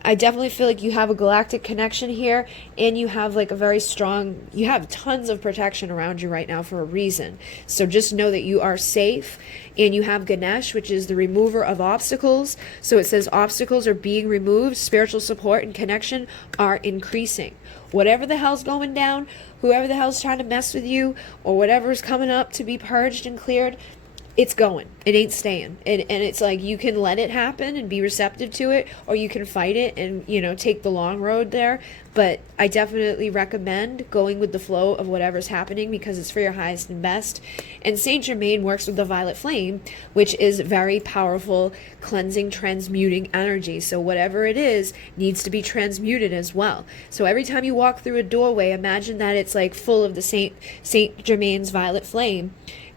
I definitely feel like you have a galactic connection here, and you have like a very strong, you have tons of protection around you right now for a reason. So just know that you are safe, and you have Ganesh, which is the remover of obstacles. So it says obstacles are being removed, spiritual support and connection are increasing. Whatever the hell's going down, whoever the hell's trying to mess with you, or whatever's coming up to be purged and cleared, it's going. It ain't staying. And it's like you can let it happen and be receptive to it, or you can fight it and, take the long road there. But I definitely recommend going with the flow of whatever's happening, because it's for your highest and best. And Saint Germain works with the violet flame, which is very powerful, cleansing, transmuting energy. So whatever it is needs to be transmuted as well. So every time you walk through a doorway, imagine that it's like full of the Saint Germain's violet flame,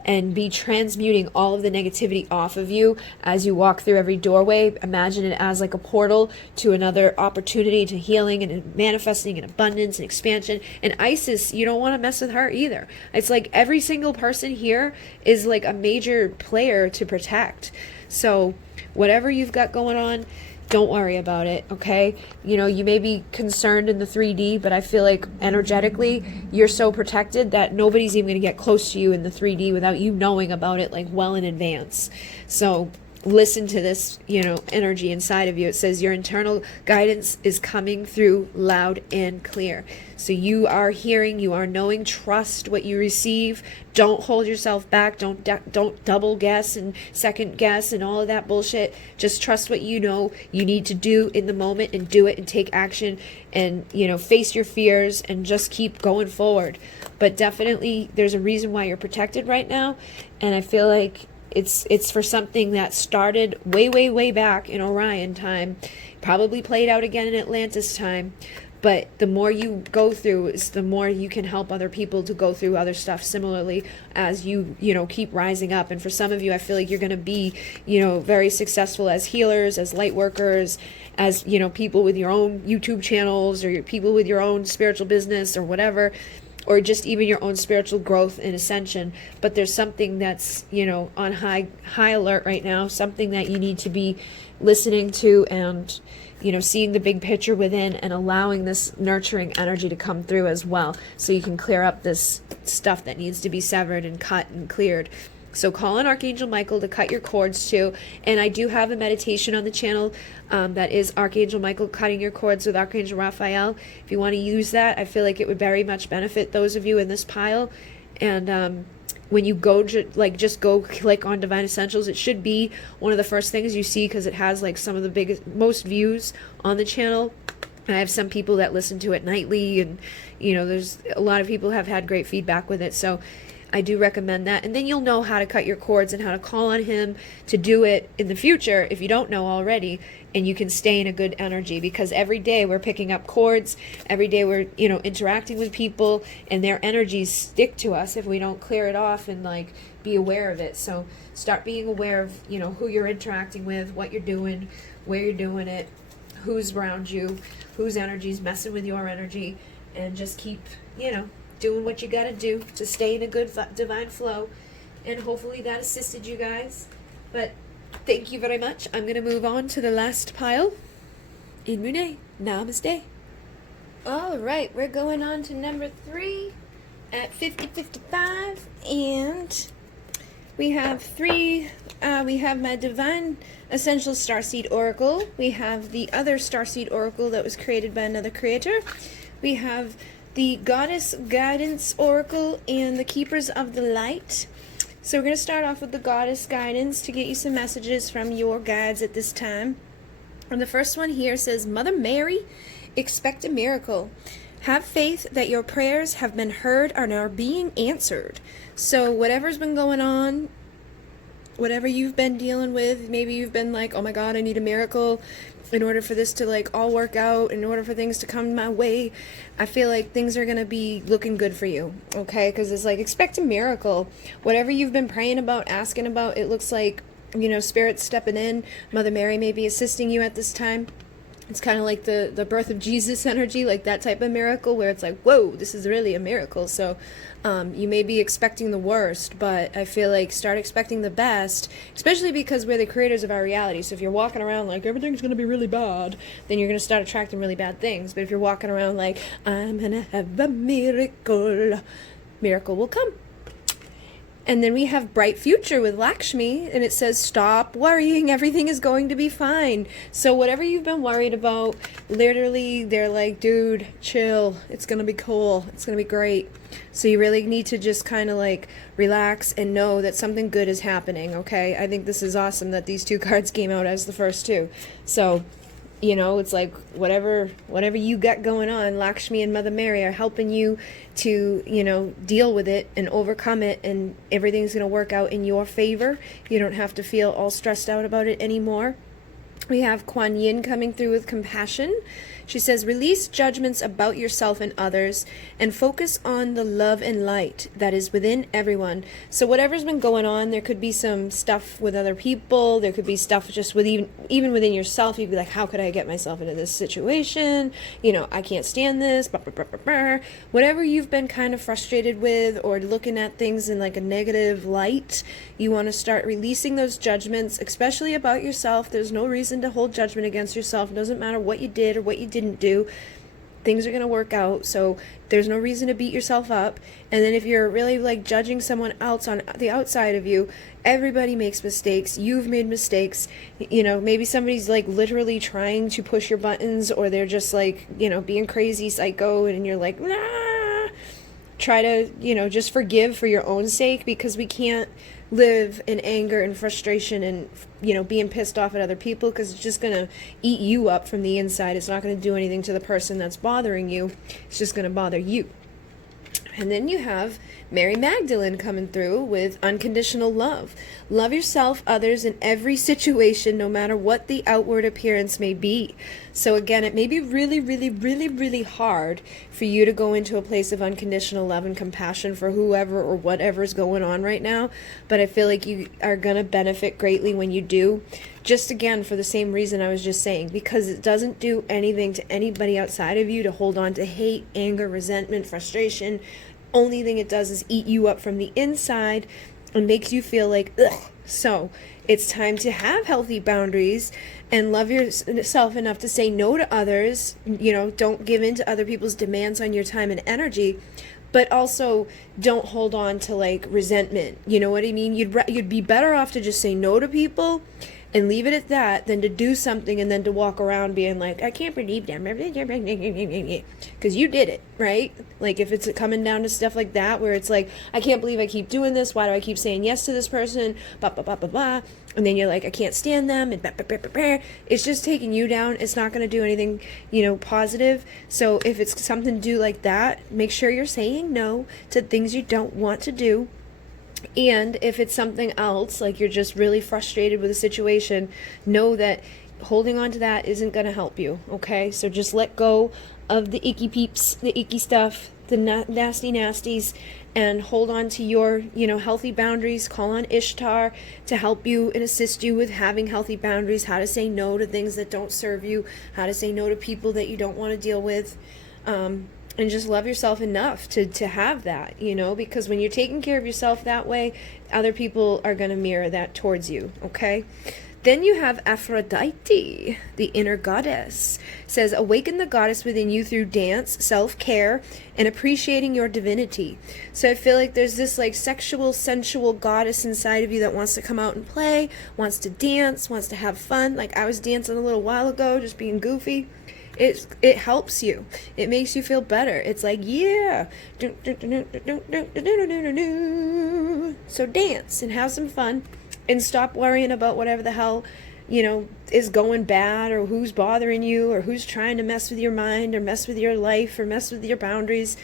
and be transmuting all of the negativity off of you as you walk through every doorway. Imagine it as like a portal to another opportunity, to healing and manifesting and abundance and expansion. And Isis, you don't want to mess with her either. It's like every single person here is like a major player to protect. So whatever you've got going on, don't worry about it, okay? You may be concerned in the 3D, but I feel like energetically you're so protected that nobody's even going to get close to you in the 3D without you knowing about it like well in advance. So listen to this, energy inside of you. It says your internal guidance is coming through loud and clear. So you are hearing, you are knowing, trust what you receive. Don't hold yourself back. Don't double guess and second guess and all of that bullshit. Just trust what you know you need to do in the moment and do it and take action and, face your fears and just keep going forward. But definitely there's a reason why you're protected right now. And I feel like it's for something that started way back in Orion time, probably played out again in Atlantis time. But the more you go through is the more you can help other people to go through other stuff similarly as you keep rising up. And for some of you, I feel like you're going to be, very successful as healers, as light workers, as, people with your own YouTube channels or your people with your own spiritual business or whatever, or just even your own spiritual growth and ascension. But there's something that's, on high alert right now, something that you need to be listening to and, seeing the big picture within and allowing this nurturing energy to come through as well, so you can clear up this stuff that needs to be severed and cut and cleared. So call on Archangel Michael to cut your cords too. And I do have a meditation on the channel that is Archangel Michael cutting your cords with Archangel Raphael. If you want to use that, I feel like it would very much benefit those of you in this pile. And when you go just go click on Divine Essentials, it should be one of the first things you see because it has like some of the most views on the channel. I have some people that listen to it nightly, and there's a lot of people have had great feedback with it. So I do recommend that. And then you'll know how to cut your cords and how to call on him to do it in the future if you don't know already, and you can stay in a good energy, because every day we're picking up cords, every day we're interacting with people, and their energies stick to us if we don't clear it off and be aware of it. So start being aware of who you're interacting with, what you're doing, where you're doing it, who's around you, whose energy's messing with your energy, and just keep doing what you got to do to stay in a good divine flow. And hopefully that assisted you guys. But thank you very much. I'm going to move on to the last pile. In Mune. Namaste. All right, we're going on to number 3 at 50-55, and we have 3. We have my Divine Essential Starseed Oracle. We have the other Starseed Oracle that was created by another creator. We have the Goddess Guidance Oracle and the Keepers of the Light. So we're going to start off with the Goddess Guidance to get you some messages from your guides at this time. And the first one here says, Mother Mary, expect a miracle. Have faith that your prayers have been heard and are being answered. So whatever's been going on, whatever you've been dealing with, maybe you've been like, oh my God, I need a miracle in order for this to all work out, in order for things to come my way. I feel like things are going to be looking good for you, okay? Because it's expect a miracle. Whatever you've been praying about, asking about, it looks like, Spirit's stepping in. Mother Mary may be assisting you at this time. It's kind of like the birth of Jesus energy, like that type of miracle where it's like, whoa, this is really a miracle. So you may be expecting the worst, but I feel like start expecting the best, especially because we're the creators of our reality. So if you're walking around like everything's going to be really bad, then you're going to start attracting really bad things. But if you're walking around like, I'm going to have a miracle, miracle will come. And then we have Bright Future with Lakshmi, and it says, stop worrying, everything is going to be fine. So whatever you've been worried about, literally, they're like, dude, chill, it's going to be cool, it's going to be great. So you really need to just kind of relax and know that something good is happening, okay? I think this is awesome that these 2 cards came out as the first 2. So it's like whatever you got going on, Lakshmi and Mother Mary are helping you to, deal with it and overcome it, and everything's going to work out in your favor. You don't have to feel all stressed out about it anymore. We have Kuan Yin coming through with compassion. She says, release judgments about yourself and others and focus on the love and light that is within everyone. So whatever's been going on, there could be some stuff with other people. There could be stuff just with even within yourself. You'd be like, how could I get myself into this situation? I can't stand this. Blah, blah, blah, blah, blah. Whatever you've been kind of frustrated with or looking at things in a negative light, you want to start releasing those judgments, especially about yourself. There's no reason to hold judgment against yourself. It doesn't matter what you did or what you didn't do. things are going to work out. So there's no reason to beat yourself up. And then if you're really like judging someone else on the outside of you, everybody makes mistakes. You've made mistakes. You know, maybe somebody's like literally trying to push your buttons, or they're just like, you know, being crazy psycho, and you're like, nah. Try to, you know, just forgive for your own sake, because we can't live in anger and frustration and, you know, being pissed off at other people, because it's just going to eat you up from the inside. It's not going to do anything to the person that's bothering you. It's just going to bother you. And then you have Mary Magdalene coming through with unconditional love. Love yourself, others, in every situation, no matter what the outward appearance may be. So again, it may be really, really, really, really hard for you to go into a place of unconditional love and compassion for whoever or whatever is going on right now. But I feel like you are going to benefit greatly when you do. Just again, for the same reason I was just saying, because it doesn't do anything to anybody outside of you to hold on to hate, anger, resentment, frustration. Only thing it does is eat you up from the inside and makes you feel like, ugh. So it's time to have healthy boundaries and love yourself enough to say no to others. You know, don't give in to other people's demands on your time and energy, but also don't hold on to like resentment. You know what I mean? You'd be better off to just say no to people and leave it at that than to do something and then to walk around being like, I can't believe them, because you did it, right? Like if it's coming down to stuff like that where it's like, I can't believe I keep doing this, why do I keep saying yes to this person, blah blah blah blah blah, and then you're like, I can't stand them, and it's just taking you down. It's not going to do anything, you know, positive. So if it's something to do like that, make sure you're saying no to things you don't want to do. And if it's something else, like you're just really frustrated with a situation, know that holding on to that isn't going to help you, okay? So just let go of the icky peeps, the icky stuff, the nasty nasties, and hold on to your, you know, healthy boundaries. Call on Ishtar to help you and assist you with having healthy boundaries, how to say no to things that don't serve you, how to say no to people that you don't want to deal with. And just love yourself enough to have that, you know, because when you're taking care of yourself that way, other people are going to mirror that towards you, okay? Then you have Aphrodite, the inner goddess. It says, awaken the goddess within you through dance, self-care, and appreciating your divinity. So I feel like there's this like sexual, sensual goddess inside of you that wants to come out and play, wants to dance, wants to have fun. Like I was dancing a little while ago, just being goofy. It helps you. It makes you feel better. It's like, yeah. So dance and have some fun and stop worrying about whatever the hell, you know, is going bad, or who's bothering you, or who's trying to mess with your mind or mess with your life or mess with your boundaries.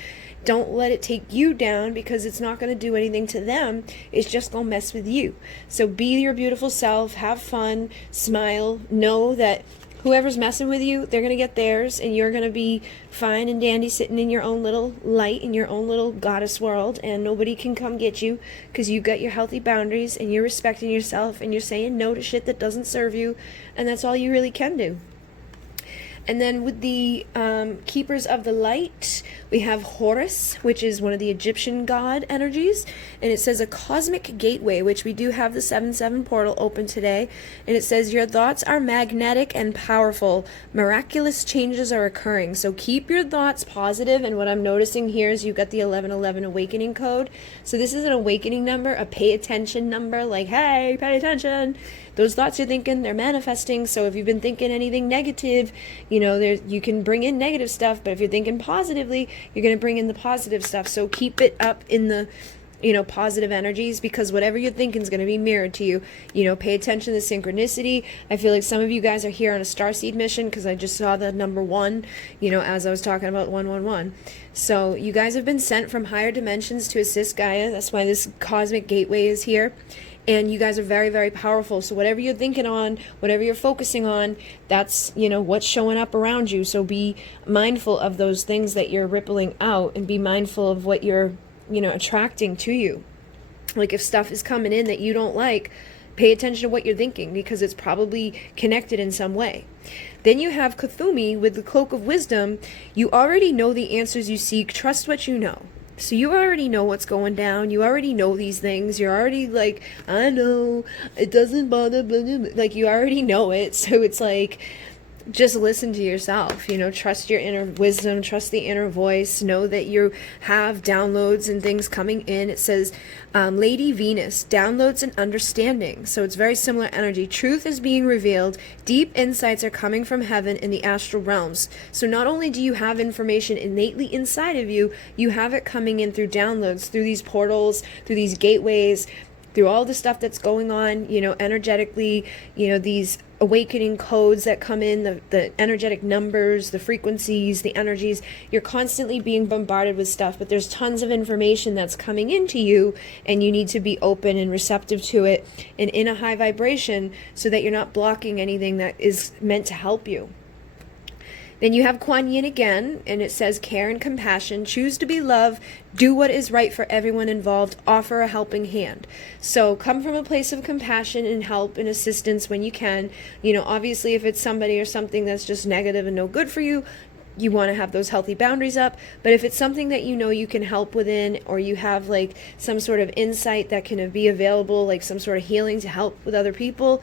Don't let it take you down, because it's not going to do anything to them. It's just going to mess with you. So be your beautiful self, have fun, smile, know that whoever's messing with you, they're going to get theirs, and you're going to be fine and dandy sitting in your own little light, in your own little goddess world, and nobody can come get you, because you've got your healthy boundaries, and you're respecting yourself, and you're saying no to shit that doesn't serve you, and that's all you really can do. And then with the Keepers of the Light, we have Horus, which is one of the Egyptian god energies. And it says a cosmic gateway, which we do have the 7/7 portal open today. And it says your thoughts are magnetic and powerful. Miraculous changes are occurring. So keep your thoughts positive. And what I'm noticing here is you've got the 1111 awakening code. So this is an awakening number, a pay attention number. Like, hey, pay attention. Those thoughts you're thinking, they're manifesting. So if you've been thinking anything negative, you know, you can bring in negative stuff. But if you're thinking positively, you're going to bring in the positive stuff. So keep it up in the, you know, positive energies, because whatever you're thinking is going to be mirrored to you. You know, pay attention to the synchronicity. I feel like some of you guys are here on a Starseed mission, because I just saw the number 1, you know, as I was talking about 111. So you guys have been sent from higher dimensions to assist Gaia. That's why this cosmic gateway is here. And you guys are very, very powerful. So whatever you're thinking on, whatever you're focusing on, that's, you know, what's showing up around you. So be mindful of those things that you're rippling out, and be mindful of what you're, you know, attracting to you. Like if stuff is coming in that you don't like, pay attention to what you're thinking, because it's probably connected in some way. Then you have Kuthumi with the Cloak of Wisdom. You already know the answers you seek. Trust what you know. So you already know what's going down. You already know these things. You're already like, I know, it doesn't bother, blah, blah, blah. Like you already know it. So it's like, just listen to yourself, trust your inner wisdom, trust the inner voice, know that you have downloads and things coming in. It says, Lady Venus, downloads and understanding. So it's very similar energy. Truth is being revealed. Deep insights are coming from heaven in the astral realms. So not only do you have information innately inside of you, you have it coming in through downloads, through these portals, through these gateways, through all the stuff that's going on, energetically, these awakening codes that come in, the energetic numbers, the frequencies, the energies. You're constantly being bombarded with stuff, but there's tons of information that's coming into you, and you need to be open and receptive to it and in a high vibration so that you're not blocking anything that is meant to help you. Then you have Kuan Yin again, and it says care and compassion, choose to be love, do what is right for everyone involved, offer a helping hand. So come from a place of compassion and help and assistance when you can. Obviously if it's somebody or something that's just negative and no good for you, you want to have those healthy boundaries up. But if it's something that you can help within, or you have like some sort of insight that can be available, like some sort of healing to help with other people,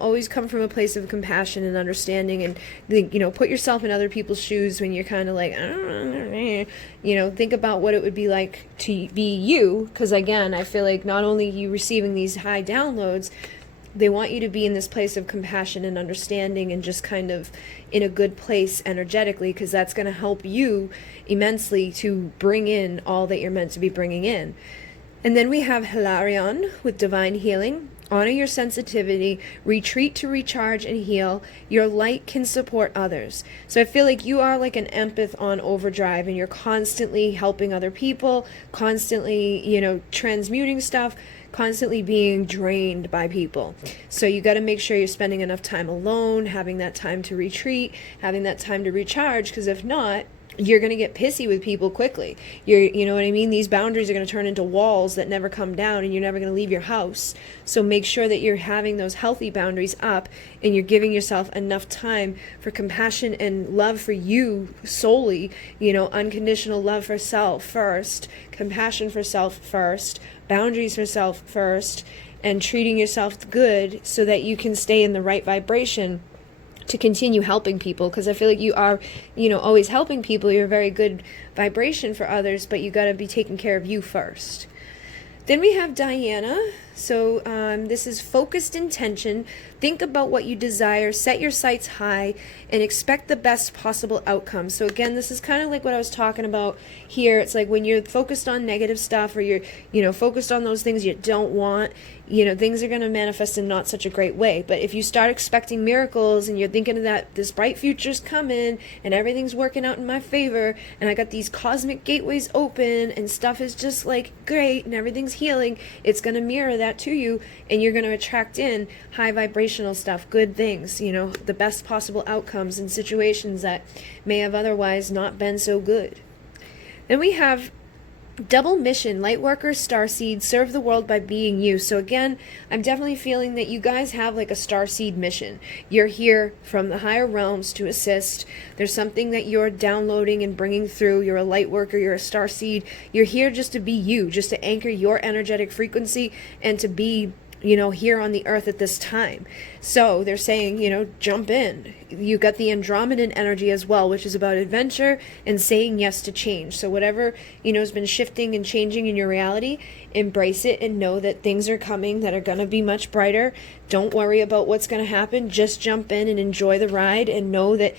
always come from a place of compassion and understanding, and put yourself in other people's shoes when you're kind of like, think about what it would be like to be you. Because again, I feel like not only you receiving these high downloads, they want you to be in this place of compassion and understanding and just kind of in a good place energetically, because that's going to help you immensely to bring in all that you're meant to be bringing in. And then we have Hilarion with divine healing. Honor your sensitivity, retreat to recharge and heal. Your light can support others. So I feel like you are like an empath on overdrive, and you're constantly helping other people, constantly, transmuting stuff, constantly being drained by people. So you got to make sure you're spending enough time alone, having that time to retreat, having that time to recharge, because if not, you're going to get pissy with people quickly. You know what I mean? These boundaries are going to turn into walls that never come down, and you're never going to leave your house. So make sure that you're having those healthy boundaries up, and you're giving yourself enough time for compassion and love for you solely, unconditional love for self first, compassion for self first, boundaries for self first, and treating yourself good so that you can stay in the right vibration to continue helping people. Because I feel like you are, always helping people. You're a very good vibration for others, but you got to be taking care of you first. Then we have Diana. So this is focused intention. Think about what you desire, set your sights high, and expect the best possible outcome. So again, this is kind of like what I was talking about here. It's like when you're focused on negative stuff, or you're, focused on those things you don't want, things are going to manifest in not such a great way. But if you start expecting miracles, and you're thinking that this bright future's coming, and everything's working out in my favor, and I got these cosmic gateways open, and stuff is just like great, and everything's healing, it's going to mirror that to you, and you're going to attract in high vibrational stuff, good things, the best possible outcomes in situations that may have otherwise not been so good. Then we have double mission, Lightworkers, Starseed, serve the world by being you. So again, I'm definitely feeling that you guys have like a Starseed mission. You're here from the higher realms to assist. There's something that you're downloading and bringing through. You're a Lightworker, you're a Starseed. You're here just to be you, just to anchor your energetic frequency, and to be here on the earth at this time. So they're saying, jump in. You got the Andromedan energy as well, which is about adventure and saying yes to change. So whatever, has been shifting and changing in your reality, embrace it and know that things are coming that are going to be much brighter. Don't worry about what's going to happen. Just jump in and enjoy the ride, and know that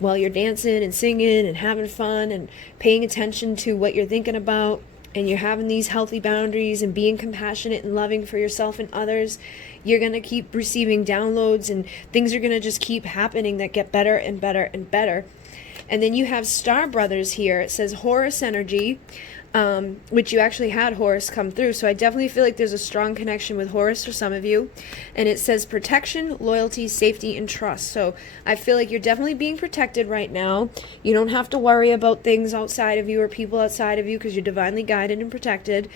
while you're dancing and singing and having fun and paying attention to what you're thinking about, and you're having these healthy boundaries and being compassionate and loving for yourself and others, you're going to keep receiving downloads, and things are going to just keep happening that get better and better and better. And then you have Star Brothers here. It says Horus energy, which you actually had Horus come through. So I definitely feel like there's a strong connection with Horus for some of you. And it says protection, loyalty, safety, and trust. So I feel like you're definitely being protected right now. You don't have to worry about things outside of you or people outside of you, because you're divinely guided and protected.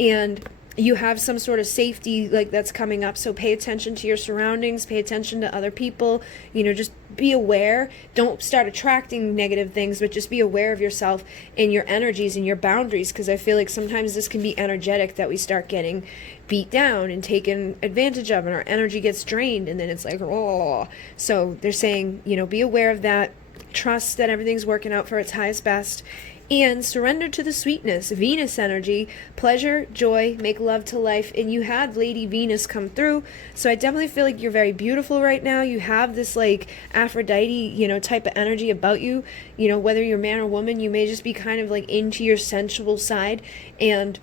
And you have some sort of safety like that's coming up. So pay attention to your surroundings, pay attention to other people, just be aware. Don't start attracting negative things, but just be aware of yourself and your energies and your boundaries, because I feel like sometimes this can be energetic, that we start getting beat down and taken advantage of, and our energy gets drained, and then it's like, oh. So they're saying, be aware of that, trust that everything's working out for its highest best, and surrender to the sweetness. Venus energy, pleasure, joy, make love to life. And you had Lady Venus come through, so I definitely feel like you're very beautiful right now. You have this like Aphrodite, type of energy about you. Whether you're man or woman, you may just be kind of like into your sensual side, and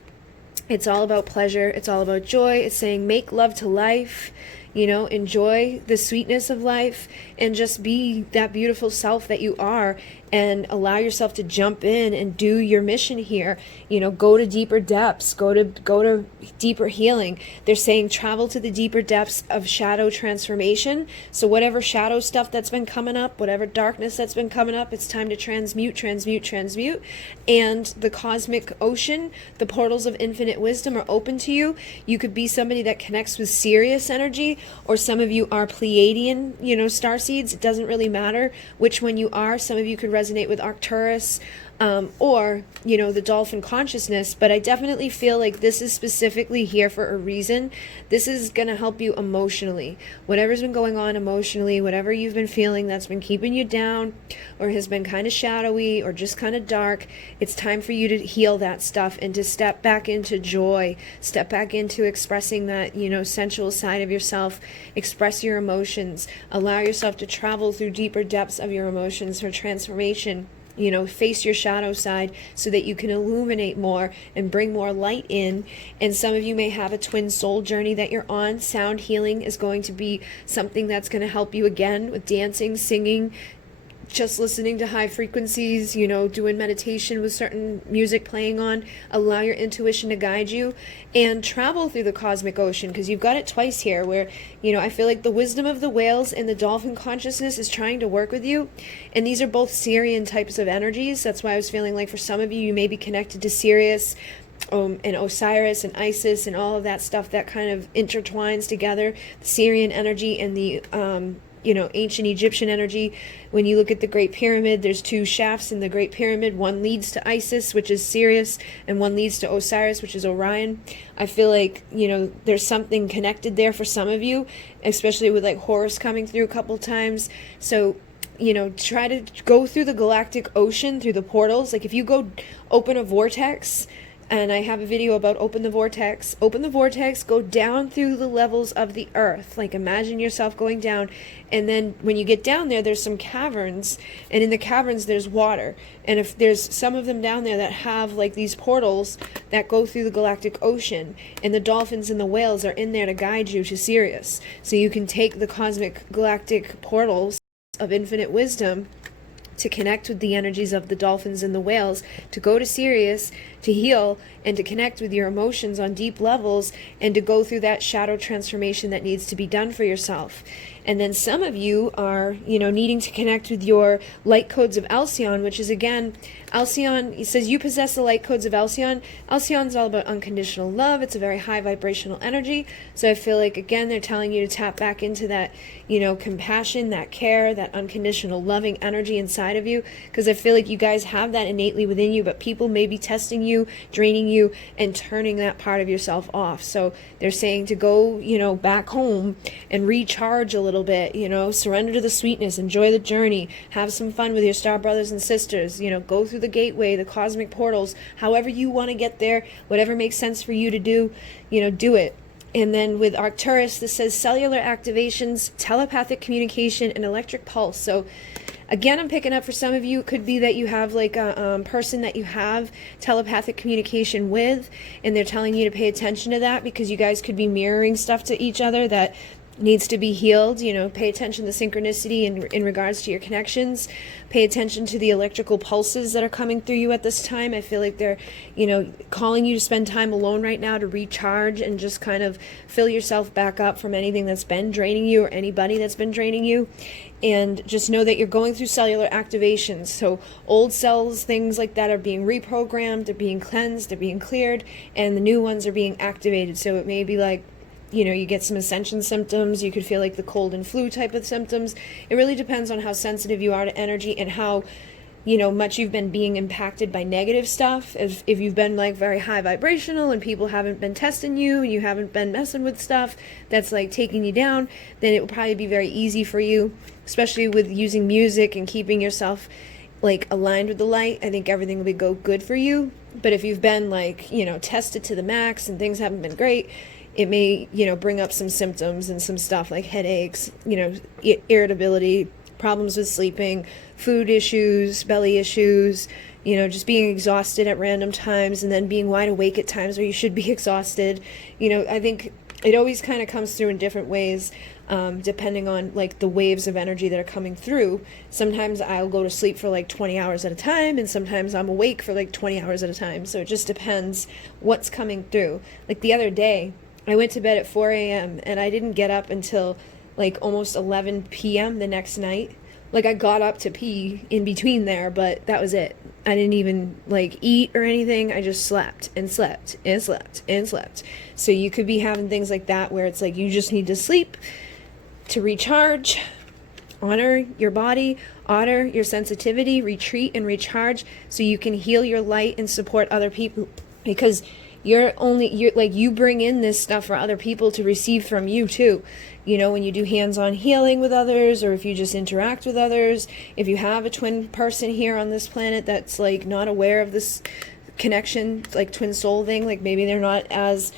it's all about pleasure, it's all about joy. It's saying make love to life, enjoy the sweetness of life, and just be that beautiful self that you are, and allow yourself to jump in and do your mission here. Go to deeper depths, go to deeper healing. They're saying travel to the deeper depths of shadow transformation. So whatever shadow stuff that's been coming up, whatever darkness that's been coming up, it's time to transmute. And the cosmic ocean, the portals of infinite wisdom are open to you. You could be somebody that connects with Sirius energy, or some of you are Pleiadian, starseeds. It doesn't really matter which one you are. Some of you could resonate with Arcturus, or the dolphin consciousness, but I definitely feel like this is specifically here for a reason. This is going to help you emotionally. Whatever's been going on emotionally, whatever you've been feeling that's been keeping you down, or has been kind of shadowy, or just kind of dark, it's time for you to heal that stuff and to step back into joy, step back into expressing that sensual side of yourself, express your emotions, allow yourself to travel through deeper depths of your emotions for transformation. Face your shadow side so that you can illuminate more and bring more light in. And some of you may have a twin soul journey that you're on. Sound healing is going to be something that's going to help you again with dancing, singing, just listening to high frequencies, doing meditation with certain music playing on. Allow your intuition to guide you, and travel through the cosmic ocean, because you've got it twice here where, I feel like the wisdom of the whales and the dolphin consciousness is trying to work with you. And these are both Sirian types of energies. That's why I was feeling like for some of you, you may be connected to Sirius, and Osiris and Isis and all of that stuff that kind of intertwines together. The Syrian energy and the ancient Egyptian energy. When you look at the Great Pyramid, there's two shafts in the Great Pyramid. One leads to Isis, which is Sirius, and one leads to Osiris, which is Orion. I feel like, there's something connected there for some of you, especially with like Horus coming through a couple times. So, try to go through the galactic ocean, through the portals. Like if you go open a vortex, and I have a video about open the vortex, go down through the levels of the earth. Like imagine yourself going down, and then when you get down there's some caverns, and in the caverns there's water. And if there's some of them down there that have like these portals that go through the galactic ocean, and the dolphins and the whales are in there to guide you to Sirius. So you can take the cosmic galactic portals of infinite wisdom to connect with the energies of the dolphins and the whales, to go to Sirius, to heal, and to connect with your emotions on deep levels, and to go through that shadow transformation that needs to be done for yourself. And then some of you are, needing to connect with your light codes of Alcyon, which is, again, Alcyon, he says you possess the light codes of Alcyon. Alcyon's all about unconditional love. It's a very high vibrational energy. So I feel like, again, they're telling you to tap back into that, compassion, that care, that unconditional loving energy inside of you. Because I feel like you guys have that innately within you, but people may be testing you, draining you, and turning that part of yourself off. So they're saying to go, back home and recharge a little bit, surrender to the sweetness, enjoy the journey, have some fun with your star brothers and sisters, go through the gateway, the cosmic portals, however you want to get there, whatever makes sense for you to do, do it. And then with Arcturus, this says cellular activations, telepathic communication, and electric pulse. So again, I'm picking up for some of you, it could be that you have like a person that you have telepathic communication with, and they're telling you to pay attention to that, because you guys could be mirroring stuff to each other that needs to be healed. You know, pay attention to synchronicity in regards to your connections. Pay attention to the electrical pulses that are coming through you at this time. I feel like they're, you know, calling you to spend time alone right now to recharge and just kind of fill yourself back up from anything that's been draining you or anybody that's been draining you. And just know that you're going through cellular activations. So old cells, things like that, are being reprogrammed, they're being cleansed, they're being cleared, and the new ones are being activated. So it may be like, you know, you get some ascension symptoms, you could feel like the cold and flu type of symptoms. It really depends on how sensitive you are to energy and how, you know, much you've been being impacted by negative stuff. If you've been like very high vibrational and people haven't been testing you and you haven't been messing with stuff that's like taking you down, then it will probably be very easy for you, especially with using music and keeping yourself like aligned with the light. I think everything will go good for you. But if you've been like, you know, tested to the max and things haven't been great, it may, you know, bring up some symptoms and some stuff like headaches, you know, irritability, problems with sleeping, food issues, belly issues, you know, just being exhausted at random times and then being wide awake at times where you should be exhausted. You know, I think it always kind of comes through in different ways, depending on like the waves of energy that are coming through. Sometimes I'll go to sleep for like 20 hours at a time, and sometimes I'm awake for like 20 hours at a time. So it just depends what's coming through. Like the other day, I went to bed at 4 a.m. and I didn't get up until like almost 11 p.m. the next night. Like I got up to pee in between there, but that was it. I didn't even like eat or anything. I just slept and slept and slept and slept. So you could be having things like that where it's like you just need to sleep to recharge, honor your body, honor your sensitivity, retreat and recharge so you can heal your light and support other people, because you're like, you bring in this stuff for other people to receive from you too. You know, when you do hands-on healing with others, or if you just interact with others, if you have a twin person here on this planet that's like not aware of this connection, like twin soul thing, like maybe they're not as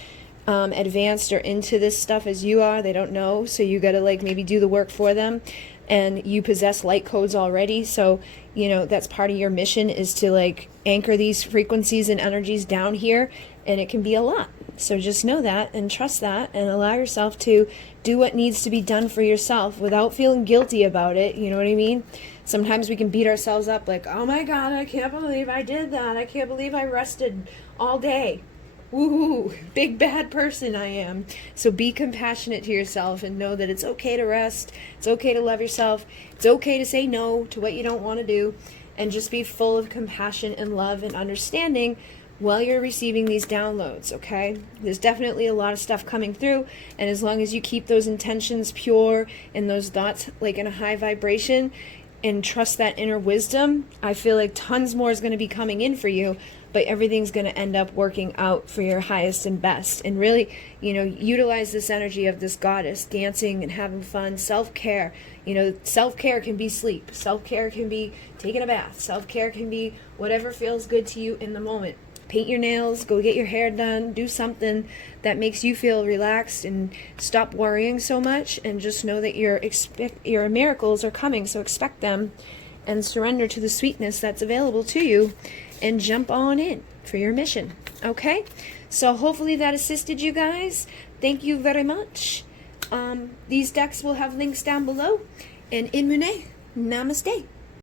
advanced or into this stuff as you are, they don't know, so you gotta like maybe do the work for them. And you possess light codes already, so you know that's part of your mission, is to like anchor these frequencies and energies down here, and it can be a lot. So just know that and trust that and allow yourself to do what needs to be done for yourself without feeling guilty about it. You know what I mean? Sometimes we can beat ourselves up like, oh my God, I can't believe I did that. I can't believe I rested all day. Woohoo, big bad person I am. So be compassionate to yourself and know that it's okay to rest. It's okay to love yourself. It's okay to say no to what you don't want to do, and just be full of compassion and love and understanding while you're receiving these downloads, okay? There's definitely a lot of stuff coming through, and as long as you keep those intentions pure and those thoughts like in a high vibration and trust that inner wisdom, I feel like tons more is going to be coming in for you, but everything's going to end up working out for your highest and best. And really, you know, utilize this energy of this goddess, dancing and having fun, self-care. You know, self-care can be sleep. Self-care can be taking a bath. Self-care can be whatever feels good to you in the moment. Paint your nails, go get your hair done, do something that makes you feel relaxed, and stop worrying so much, and just know that your miracles are coming, so expect them and surrender to the sweetness that's available to you and jump on in for your mission. Okay? So hopefully that assisted you guys. Thank you very much. These decks will have links down below. And Imune, namaste.